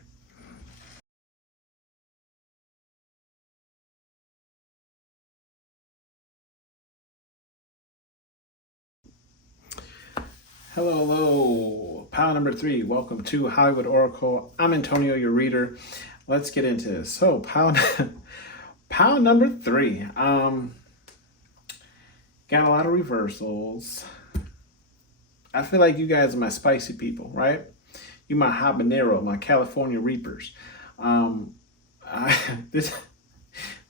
Hello, hello. Pile number 3. Welcome to Hollywood Oracle. I'm Antonio, your reader. Let's get into this. So, pile number 3. Got a lot of reversals. I feel like you guys are my spicy people, right? You my habanero, my California Reapers.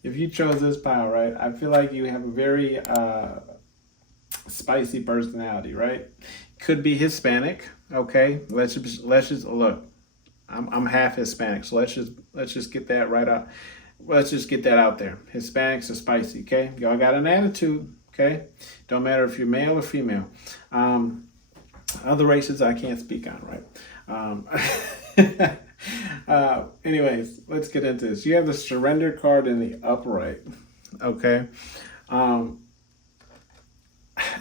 If you chose this pile, right, I feel like you have a very spicy personality, right? Could be Hispanic. Okay, let's just look. I'm half Hispanic, so let's just get that right out. Let's just get that out there. Hispanics are spicy. Okay, y'all got an attitude. Okay, don't matter if you're male or female. Other races I can't speak on, right? Anyways, let's get into this. You have the surrender card in the upright. Okay.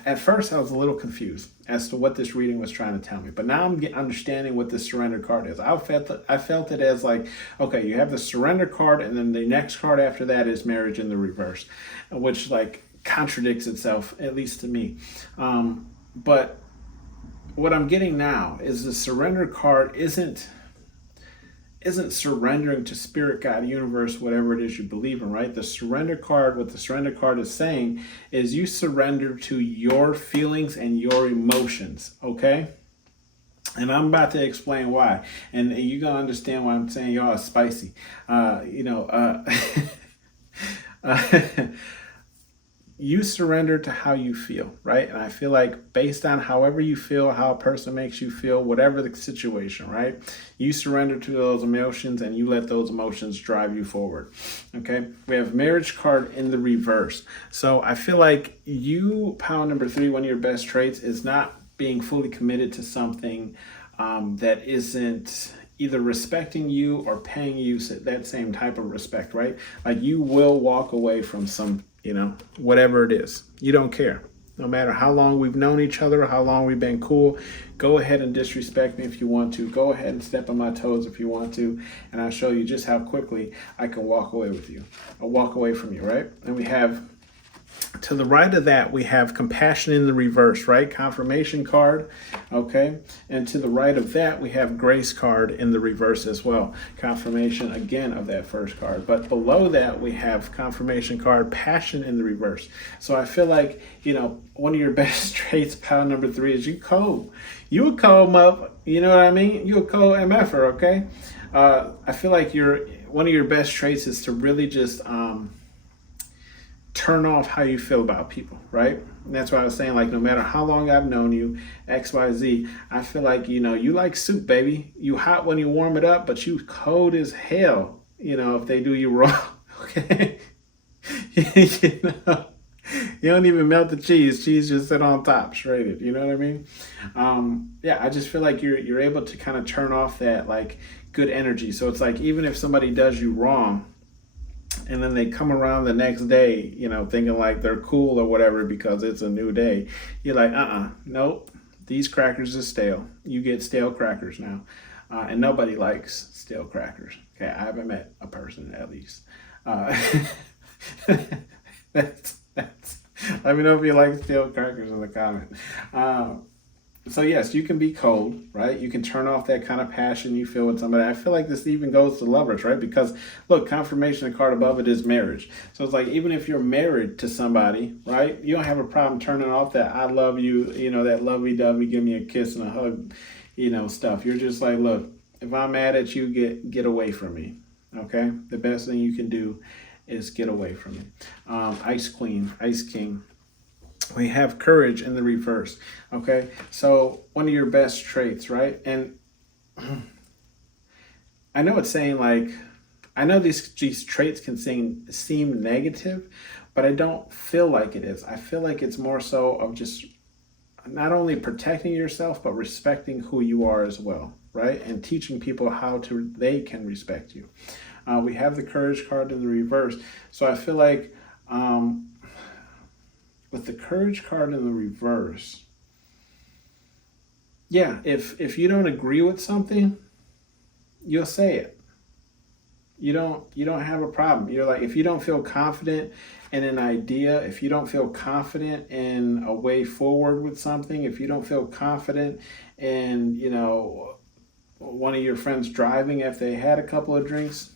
At first, I was a little confused as to what this reading was trying to tell me, but now I'm understanding what the surrender card is. I felt it as like, okay, you have the surrender card, and then the next card after that is marriage in the reverse, which like contradicts itself, at least to me. But what I'm getting now is the surrender card isn't surrendering to spirit, God, universe, whatever it is you believe in, right? The surrender card, what the surrender card is saying is you surrender to your feelings and your emotions, okay? And I'm about to explain why. And you're going to understand why I'm saying y'all are spicy. You surrender to how you feel, right? And I feel like based on however you feel, how a person makes you feel, whatever the situation, right? You surrender to those emotions and you let those emotions drive you forward, okay? We have marriage card in the reverse. So I feel like you, pile number 3, one of your best traits is not being fully committed to something that isn't either respecting you or paying you that same type of respect, right? Like you will walk away from some, whatever it is. You don't care. No matter how long we've known each other, how long we've been cool, go ahead and disrespect me if you want to. Go ahead and step on my toes if you want to. And I'll show you just how quickly I can walk away with you. I'll walk away from you, right? And we have, to the right of that, we have compassion in the reverse, right? Confirmation card, okay? And to the right of that, we have grace card in the reverse as well. Confirmation, again, of that first card. But below that, we have confirmation card, passion in the reverse. So I feel like, one of your best traits, pile number 3, is you cold. You a cold up, you know what I mean? You a cold MFer, okay? I feel like one of your best traits is to really just turn off how you feel about people, right? And that's why I was saying, like, no matter how long I've known you, XYZ, I feel like, you like soup, baby. You hot when you warm it up, but you cold as hell, if they do you wrong, okay? You don't even melt the cheese. Cheese just sit on top, shredded. You know what I mean? I just feel like you're able to kind of turn off that, like, good energy. So it's like, even if somebody does you wrong, and then they come around the next day, thinking like they're cool or whatever because it's a new day. You're like, nope, these crackers are stale. You get stale crackers now. And nobody likes stale crackers. Okay, I haven't met a person at least. That's let me know if you like stale crackers in the comment. So yes, you can be cold, right? You can turn off that kind of passion you feel with somebody. I feel like this even goes to lovers, right? Because look, confirmation card above it is marriage. So it's like, even if you're married to somebody, right? You don't have a problem turning off that I love you, that lovey-dovey, give me a kiss and a hug, stuff. You're just like, look, if I'm mad at you, get away from me, okay? The best thing you can do is get away from me. Ice Queen, Ice King. We have courage in the reverse. Okay, so one of your best traits, right? And I know it's saying like, I know these traits can seem negative, but I don't feel like it is. I feel like it's more so of just not only protecting yourself, but respecting who you are as well, right? And teaching people how to they can respect you. We have the courage card in the reverse, so I feel like with the courage card in the reverse, yeah, if you don't agree with something, you'll say it. You don't have a problem. You're like, if you don't feel confident in an idea, if you don't feel confident in a way forward with something, if you don't feel confident in, one of your friends driving if they had a couple of drinks,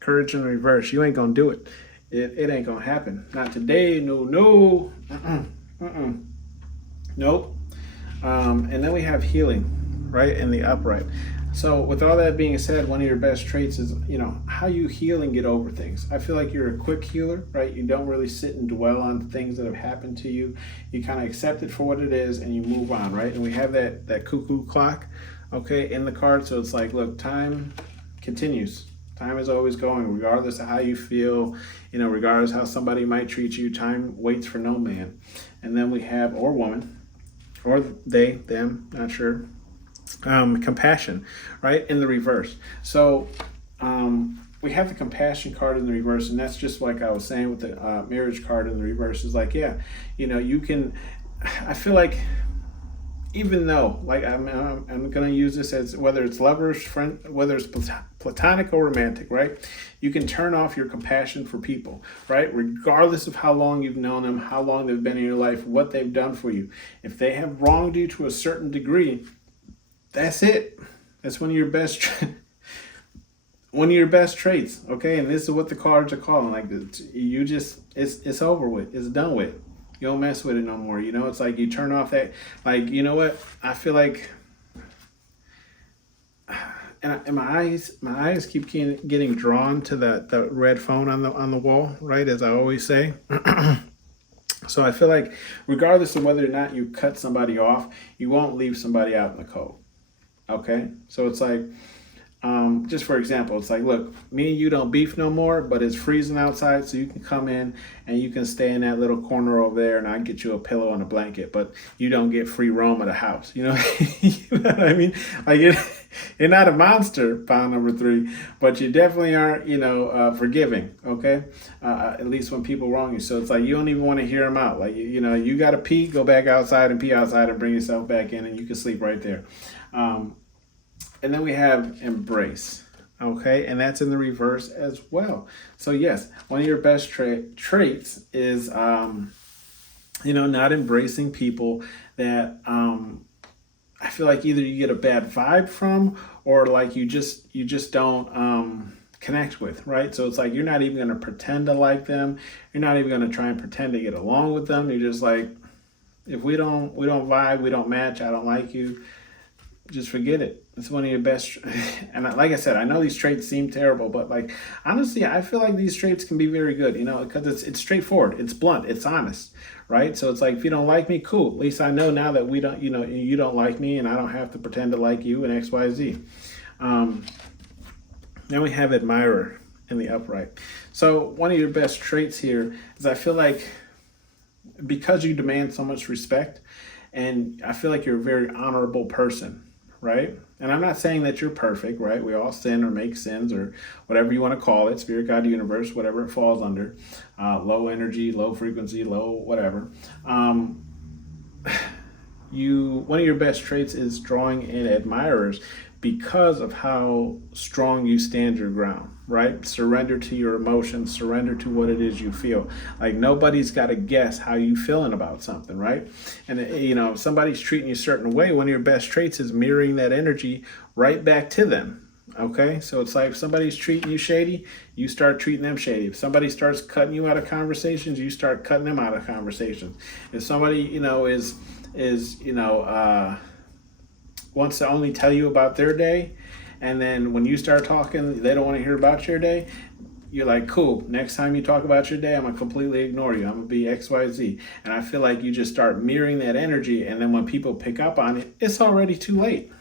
courage in reverse. You ain't gonna do it. It ain't gonna happen. Not today. No. Nope. And then we have healing, right, in the upright. So with all that being said, one of your best traits is, how you heal and get over things. I feel like you're a quick healer, right? You don't really sit and dwell on things that have happened to you. You kind of accept it for what it is and you move on, right? And we have that cuckoo clock, okay, in the card. So it's like, look, time continues. Time is always going, regardless of how you feel, regardless how somebody might treat you. Time waits for no man. And then we have, or woman, or they, them, not sure. Compassion, right, in the reverse. So we have the compassion card in the reverse, and that's just like I was saying with the marriage card in the reverse. Is like, yeah, you can. I feel like, even though, like, I'm gonna use this as whether it's lovers, friend, whether it's platonic or romantic, right? You can turn off your compassion for people, right? Regardless of how long you've known them, how long they've been in your life, what they've done for you. If they have wronged you to a certain degree, that's it. That's one of your best traits, okay? And this is what the cards are calling. Like, you just, it's over with. It's done with. You don't mess with it no more. It's like you turn off that. Like, you know what? I feel like, and my eyes keep getting drawn to the red phone on the wall, right? As I always say. So I feel like, regardless of whether or not you cut somebody off, you won't leave somebody out in the cold. Okay, so it's like, just for example, it's like, look, me and you don't beef no more, but it's freezing outside, so you can come in and you can stay in that little corner over there, and I get you a pillow and a blanket, but you don't get free roam of the house. You know what I mean? Like, you're not a monster, pound number 3, but you definitely aren't, forgiving. Okay, at least when people wrong you. So it's like, you don't even want to hear them out. Like, you got to pee, go back outside and pee outside and bring yourself back in, and you can sleep right there. And then we have embrace, okay? And that's in the reverse as well. So yes, one of your best traits is, not embracing people that I feel like either you get a bad vibe from, or like you just don't connect with, right? So it's like, you're not even going to pretend to like them. You're not even going to try and pretend to get along with them. You're just like, if we don't vibe, we don't match, I don't like you, just forget it. It's one of your best. And like I said, I know these traits seem terrible, but like, honestly, I feel like these traits can be very good, because it's straightforward, it's blunt, it's honest, right? So it's like, if you don't like me, cool. At least I know now that we don't, you don't like me, and I don't have to pretend to like you and X, Y, Z. Then we have admirer in the upright. So one of your best traits here is, I feel like, because you demand so much respect, and I feel like you're a very honorable person, right? And I'm not saying that you're perfect, right? We all sin or make sins, or whatever you want to call it, spirit, God, universe, whatever it falls under, low energy, low frequency, low whatever. One of your best traits is drawing in admirers because of how strong you stand your ground, right? Surrender to your emotions, surrender to what it is you feel. Like, nobody's got to guess how you feeling about something, right? And if somebody's treating you a certain way, one of your best traits is mirroring that energy right back to them. Okay, so it's like, if somebody's treating you shady, you start treating them shady. If somebody starts cutting you out of conversations, you start cutting them out of conversations. If somebody wants to only tell you about their day, and then when you start talking, they don't want to hear about your day, you're like, cool, next time you talk about your day, I'm going to completely ignore you. I'm going to be XYZ. And I feel like you just start mirroring that energy. And then when people pick up on it, it's already too late.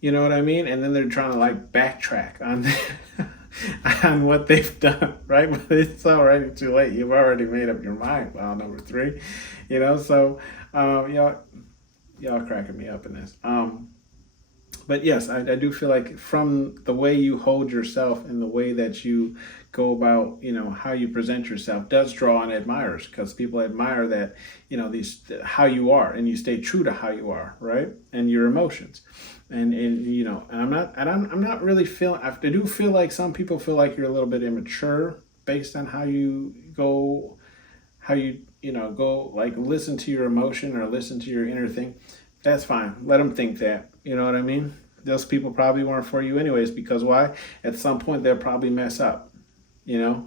You know what I mean? And then they're trying to like backtrack on on what they've done, right? But it's already too late. You've already made up your mind. Well, number three, so y'all cracking me up in this. But yes, I do feel like from the way you hold yourself and the way that you go about, how you present yourself does draw on admirers, because people admire that, how you are, and you stay true to how you are, right? And your emotions. And I'm not really feeling, I do feel like some people feel like you're a little bit immature based on how you go, go like listen to your emotion or listen to your inner thing. That's fine. Let them think that. You know what I mean? Those people probably weren't for you anyways, because why? At some point they'll probably mess up,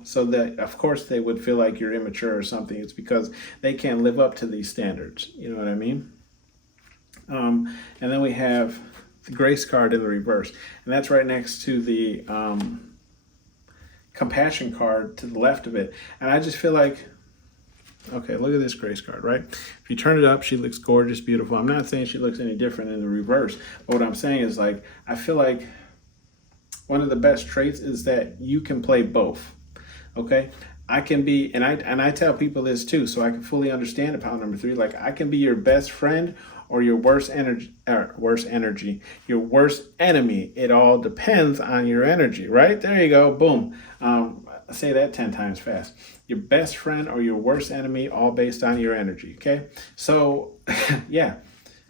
so that of course they would feel like you're immature or something. It's because they can't live up to these standards. You know what I mean? And then we have the grace card in the reverse, and that's right next to the compassion card to the left of it. And I just feel like, okay, look at this grace card, right? If you turn it up, she looks gorgeous, beautiful. I'm not saying she looks any different in the reverse. But what I'm saying is, like, I feel like one of the best traits is that you can play both, okay? I can be, and I tell people this too, so I can fully understand about number three. Like, I can be your best friend or your worst enemy. Your worst enemy. It all depends on your energy, right? There you go, boom. Say that 10 times fast. Your best friend or your worst enemy, all based on your energy, okay? So, yeah,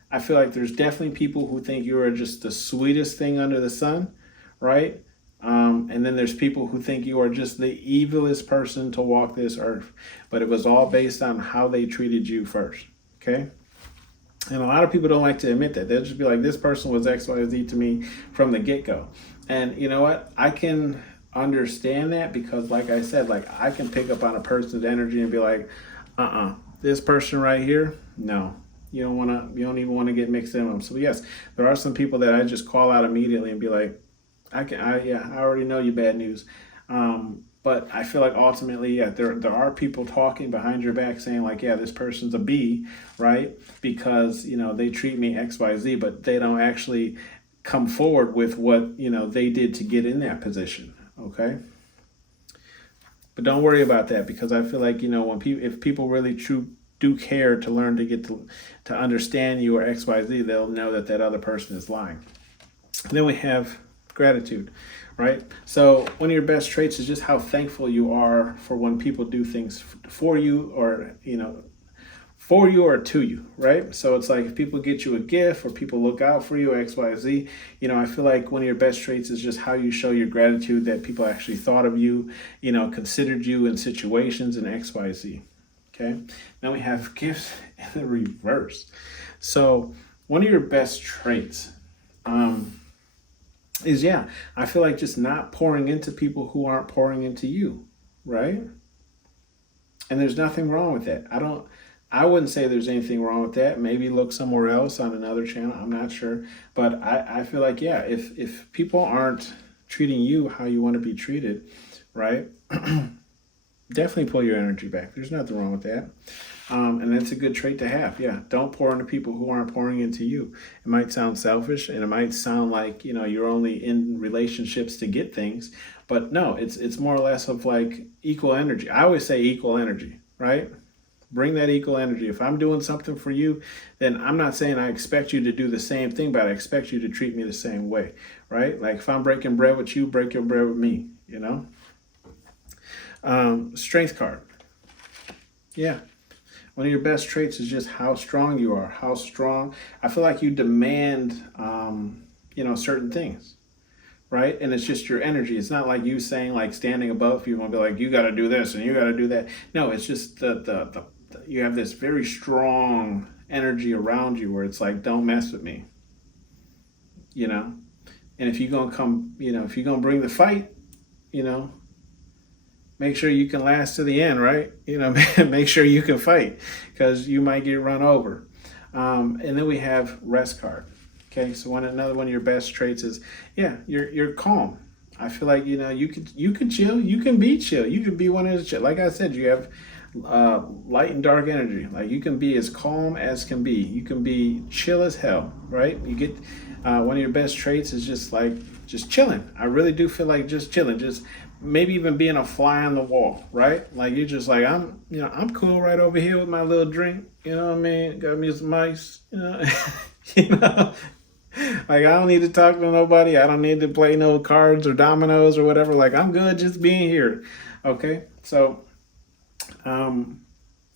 I feel like there's definitely people who think you are just the sweetest thing under the sun, right? And then there's people who think you are just the evilest person to walk this earth. But it was all based on how they treated you first, okay? And a lot of people don't like to admit that. They'll just be like, this person was XYZ to me from the get-go. And you know what? I can understand that, because like I said, like I can pick up on a person's energy and be like, this person right here, no, you don't even want to get mixed in with them. So yes, there are some people that I just call out immediately and be like, I already know you bad news. But I feel like ultimately, yeah, there are people talking behind your back saying like, yeah, this person's a B, right? Because, they treat me XYZ, but they don't actually come forward with what, they did to get in that position. Okay. But don't worry about that, because I feel like, if people really do care to learn to get to understand you or XYZ, they'll know that other person is lying. And then we have gratitude, right? So one of your best traits is just how thankful you are for when people do things for you, or, for you or to you, right? So it's like if people get you a gift or people look out for you, XYZ, I feel like one of your best traits is just how you show your gratitude that people actually thought of you, considered you in situations and XYZ, okay? Now we have gifts in the reverse. So one of your best traits is, I feel like just not pouring into people who aren't pouring into you, right? And there's nothing wrong with that. I wouldn't say there's anything wrong with that. Maybe look somewhere else on another channel. I'm not sure. But I feel like, yeah, if people aren't treating you how you want to be treated, right? Definitely pull your energy back. There's nothing wrong with that. And that's a good trait to have. Yeah, don't pour into people who aren't pouring into you. It might sound selfish, and it might sound like, you're only in relationships to get things. But no, it's more or less of like equal energy. I always say equal energy, right? Bring that equal energy. If I'm doing something for you, then I'm not saying I expect you to do the same thing, but I expect you to treat me the same way, right? Like if I'm breaking bread with you, break your bread with me, Strength card. Yeah. One of your best traits is just how strong you are. How strong. I feel like you demand, certain things, right? And it's just your energy. It's not like you saying, like standing above people and be like, you got to do this and you got to do that. No, it's just you have this very strong energy around you where it's like, don't mess with me, And if you're going to come, if you're going to bring the fight, make sure you can last to the end, right? Make sure you can fight, because you might get run over. And then we have rest card. Okay, so another one of your best traits is, you're calm. I feel like, you can chill, you can be chill, you can be one of the chill. Like I said, you have light and dark energy. Like you can be as calm as can be. You can be chill as hell, right? You get one of your best traits is just chilling. I really do feel like just chilling, just maybe even being a fly on the wall, right? Like you're just like I'm cool right over here with my little drink. You know what I mean? Got me some ice. You know. Like I don't need to talk to nobody. I don't need to play no cards or dominoes or whatever. Like I'm good just being here. Okay, so um,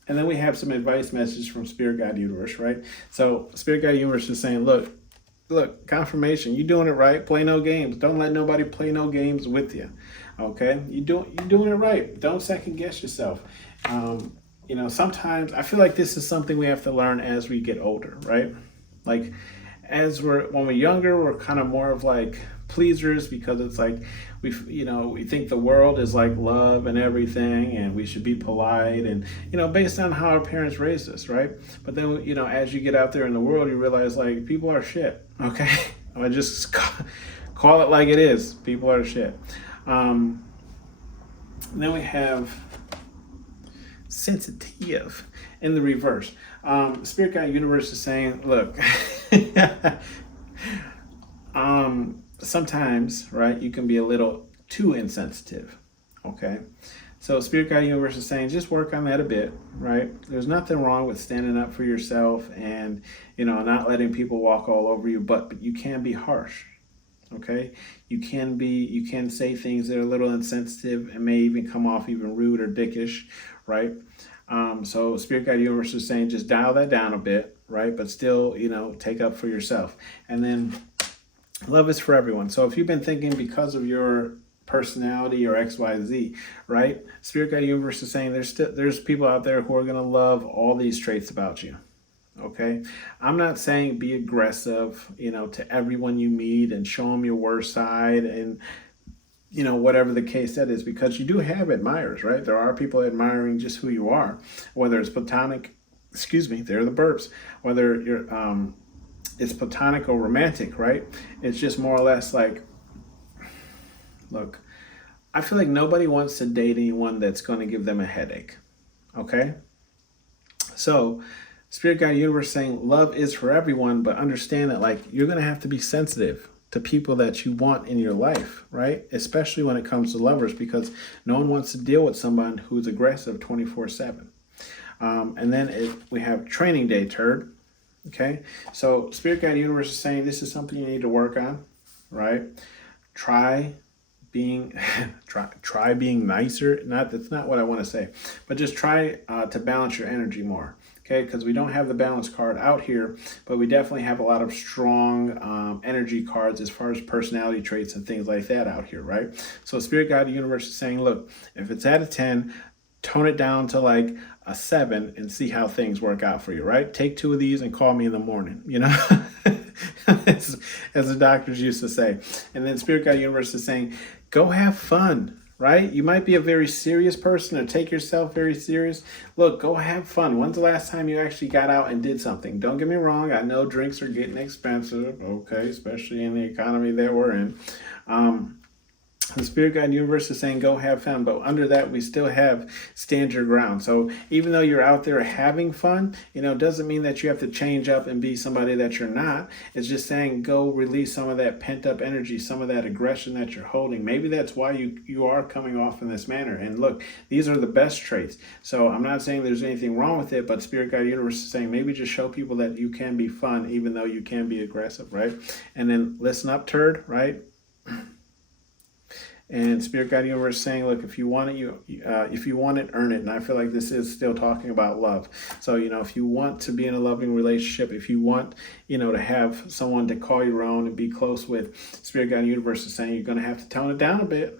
and then we have some advice messages from Spirit Guide Universe, right? So Spirit Guide Universe is saying, look, confirmation. You doing it right. Play no games. Don't let nobody play no games with you. Okay, you doing it right. Don't second guess yourself. Sometimes I feel like this is something we have to learn as we get older, right? Like when we're younger, we're kind of more of like pleasers because it's like we think the world is like love and everything, and we should be polite and based on how our parents raised us, right? But then as you get out there in the world, you realize like people are shit. Okay, I just call it like it is. People are shit. Then we have sensitive in the reverse. Spirit Guide Universe is saying, look, sometimes, right, you can be a little too insensitive. Okay. So Spirit Guide Universe is saying, just work on that a bit, right? There's nothing wrong with standing up for yourself and, not letting people walk all over you, but you can be harsh. Okay, you can say things that are a little insensitive and may even come off even rude or dickish, right? So Spirit Guide Universe is saying just dial that down a bit, right? But still, take up for yourself. And then love is for everyone. So if you've been thinking because of your personality or XYZ, right? Spirit Guide Universe is saying there's people out there who are gonna love all these traits about you. Okay, I'm not saying be aggressive, to everyone you meet and show them your worst side and whatever the case that is, because you do have admirers, right? There are people admiring just who you are, whether it's platonic. Excuse me, they're the burps. Whether it's platonic or romantic, right? It's just more or less like, look, I feel like nobody wants to date anyone that's going to give them a headache. Okay, so. Spirit Guide Universe saying love is for everyone, but understand that like you're going to have to be sensitive to people that you want in your life, right? Especially when it comes to lovers, because no one wants to deal with someone who's aggressive 24/7. And then we have training day, turd. Okay, so Spirit Guide Universe is saying this is something you need to work on, right? Try being try being nicer. That's not what I want to say, but just try to balance your energy more. Okay, because we don't have the balance card out here, but we definitely have a lot of strong energy cards as far as personality traits and things like that out here, right? So Spirit Guide Universe is saying, look, if it's at a 10, tone it down to like a 7 and see how things work out for you, right? Take 2 of these and call me in the morning, as the doctors used to say. And then Spirit Guide Universe is saying, go have fun. Right? You might be a very serious person or take yourself very serious. Look, go have fun. When's the last time you actually got out and did something? Don't get me wrong. I know drinks are getting expensive. Okay, especially in the economy that we're in. The Spirit Guide Universe is saying go have fun, but under that we still have stand your ground. So even though you're out there having fun, doesn't mean that you have to change up and be somebody that you're not. It's just saying go release some of that pent up energy, some of that aggression that you're holding. Maybe that's why you are coming off in this manner. And look, these are the best traits. So I'm not saying there's anything wrong with it, but Spirit Guide Universe is saying maybe just show people that you can be fun even though you can be aggressive, right? And then listen up, turd, right? And Spirit Guide Universe is saying, look, if you want it, if you want it, earn it. And I feel like this is still talking about love. So, if you want to be in a loving relationship, if you want, to have someone to call your own and be close with, Spirit Guide Universe is saying you're going to have to tone it down a bit,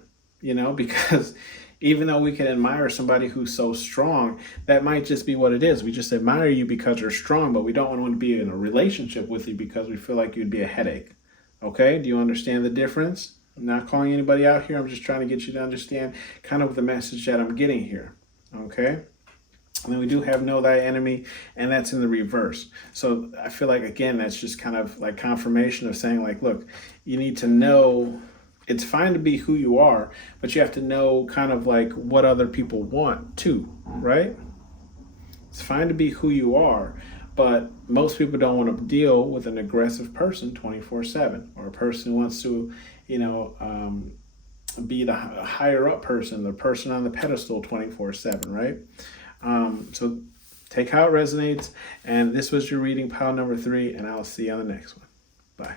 because even though we can admire somebody who's so strong, that might just be what it is. We just admire you because you're strong, but we don't want to be in a relationship with you because we feel like you'd be a headache. Okay? Do you understand the difference? I'm not calling anybody out here. I'm just trying to get you to understand kind of the message that I'm getting here. Okay? And then we do have know thy enemy, and that's in the reverse. So I feel like, again, that's just kind of like confirmation of saying like, look, you need to know It's fine to be who you are, but you have to know kind of like what other people want too, right? It's fine to be who you are, but most people don't want to deal with an aggressive person 24/7, or a person who wants to, you know, be the higher up person, the person on the pedestal 24/7, right? So take how it resonates. And this was your reading pile number 3, and I'll see you on the next one. Bye.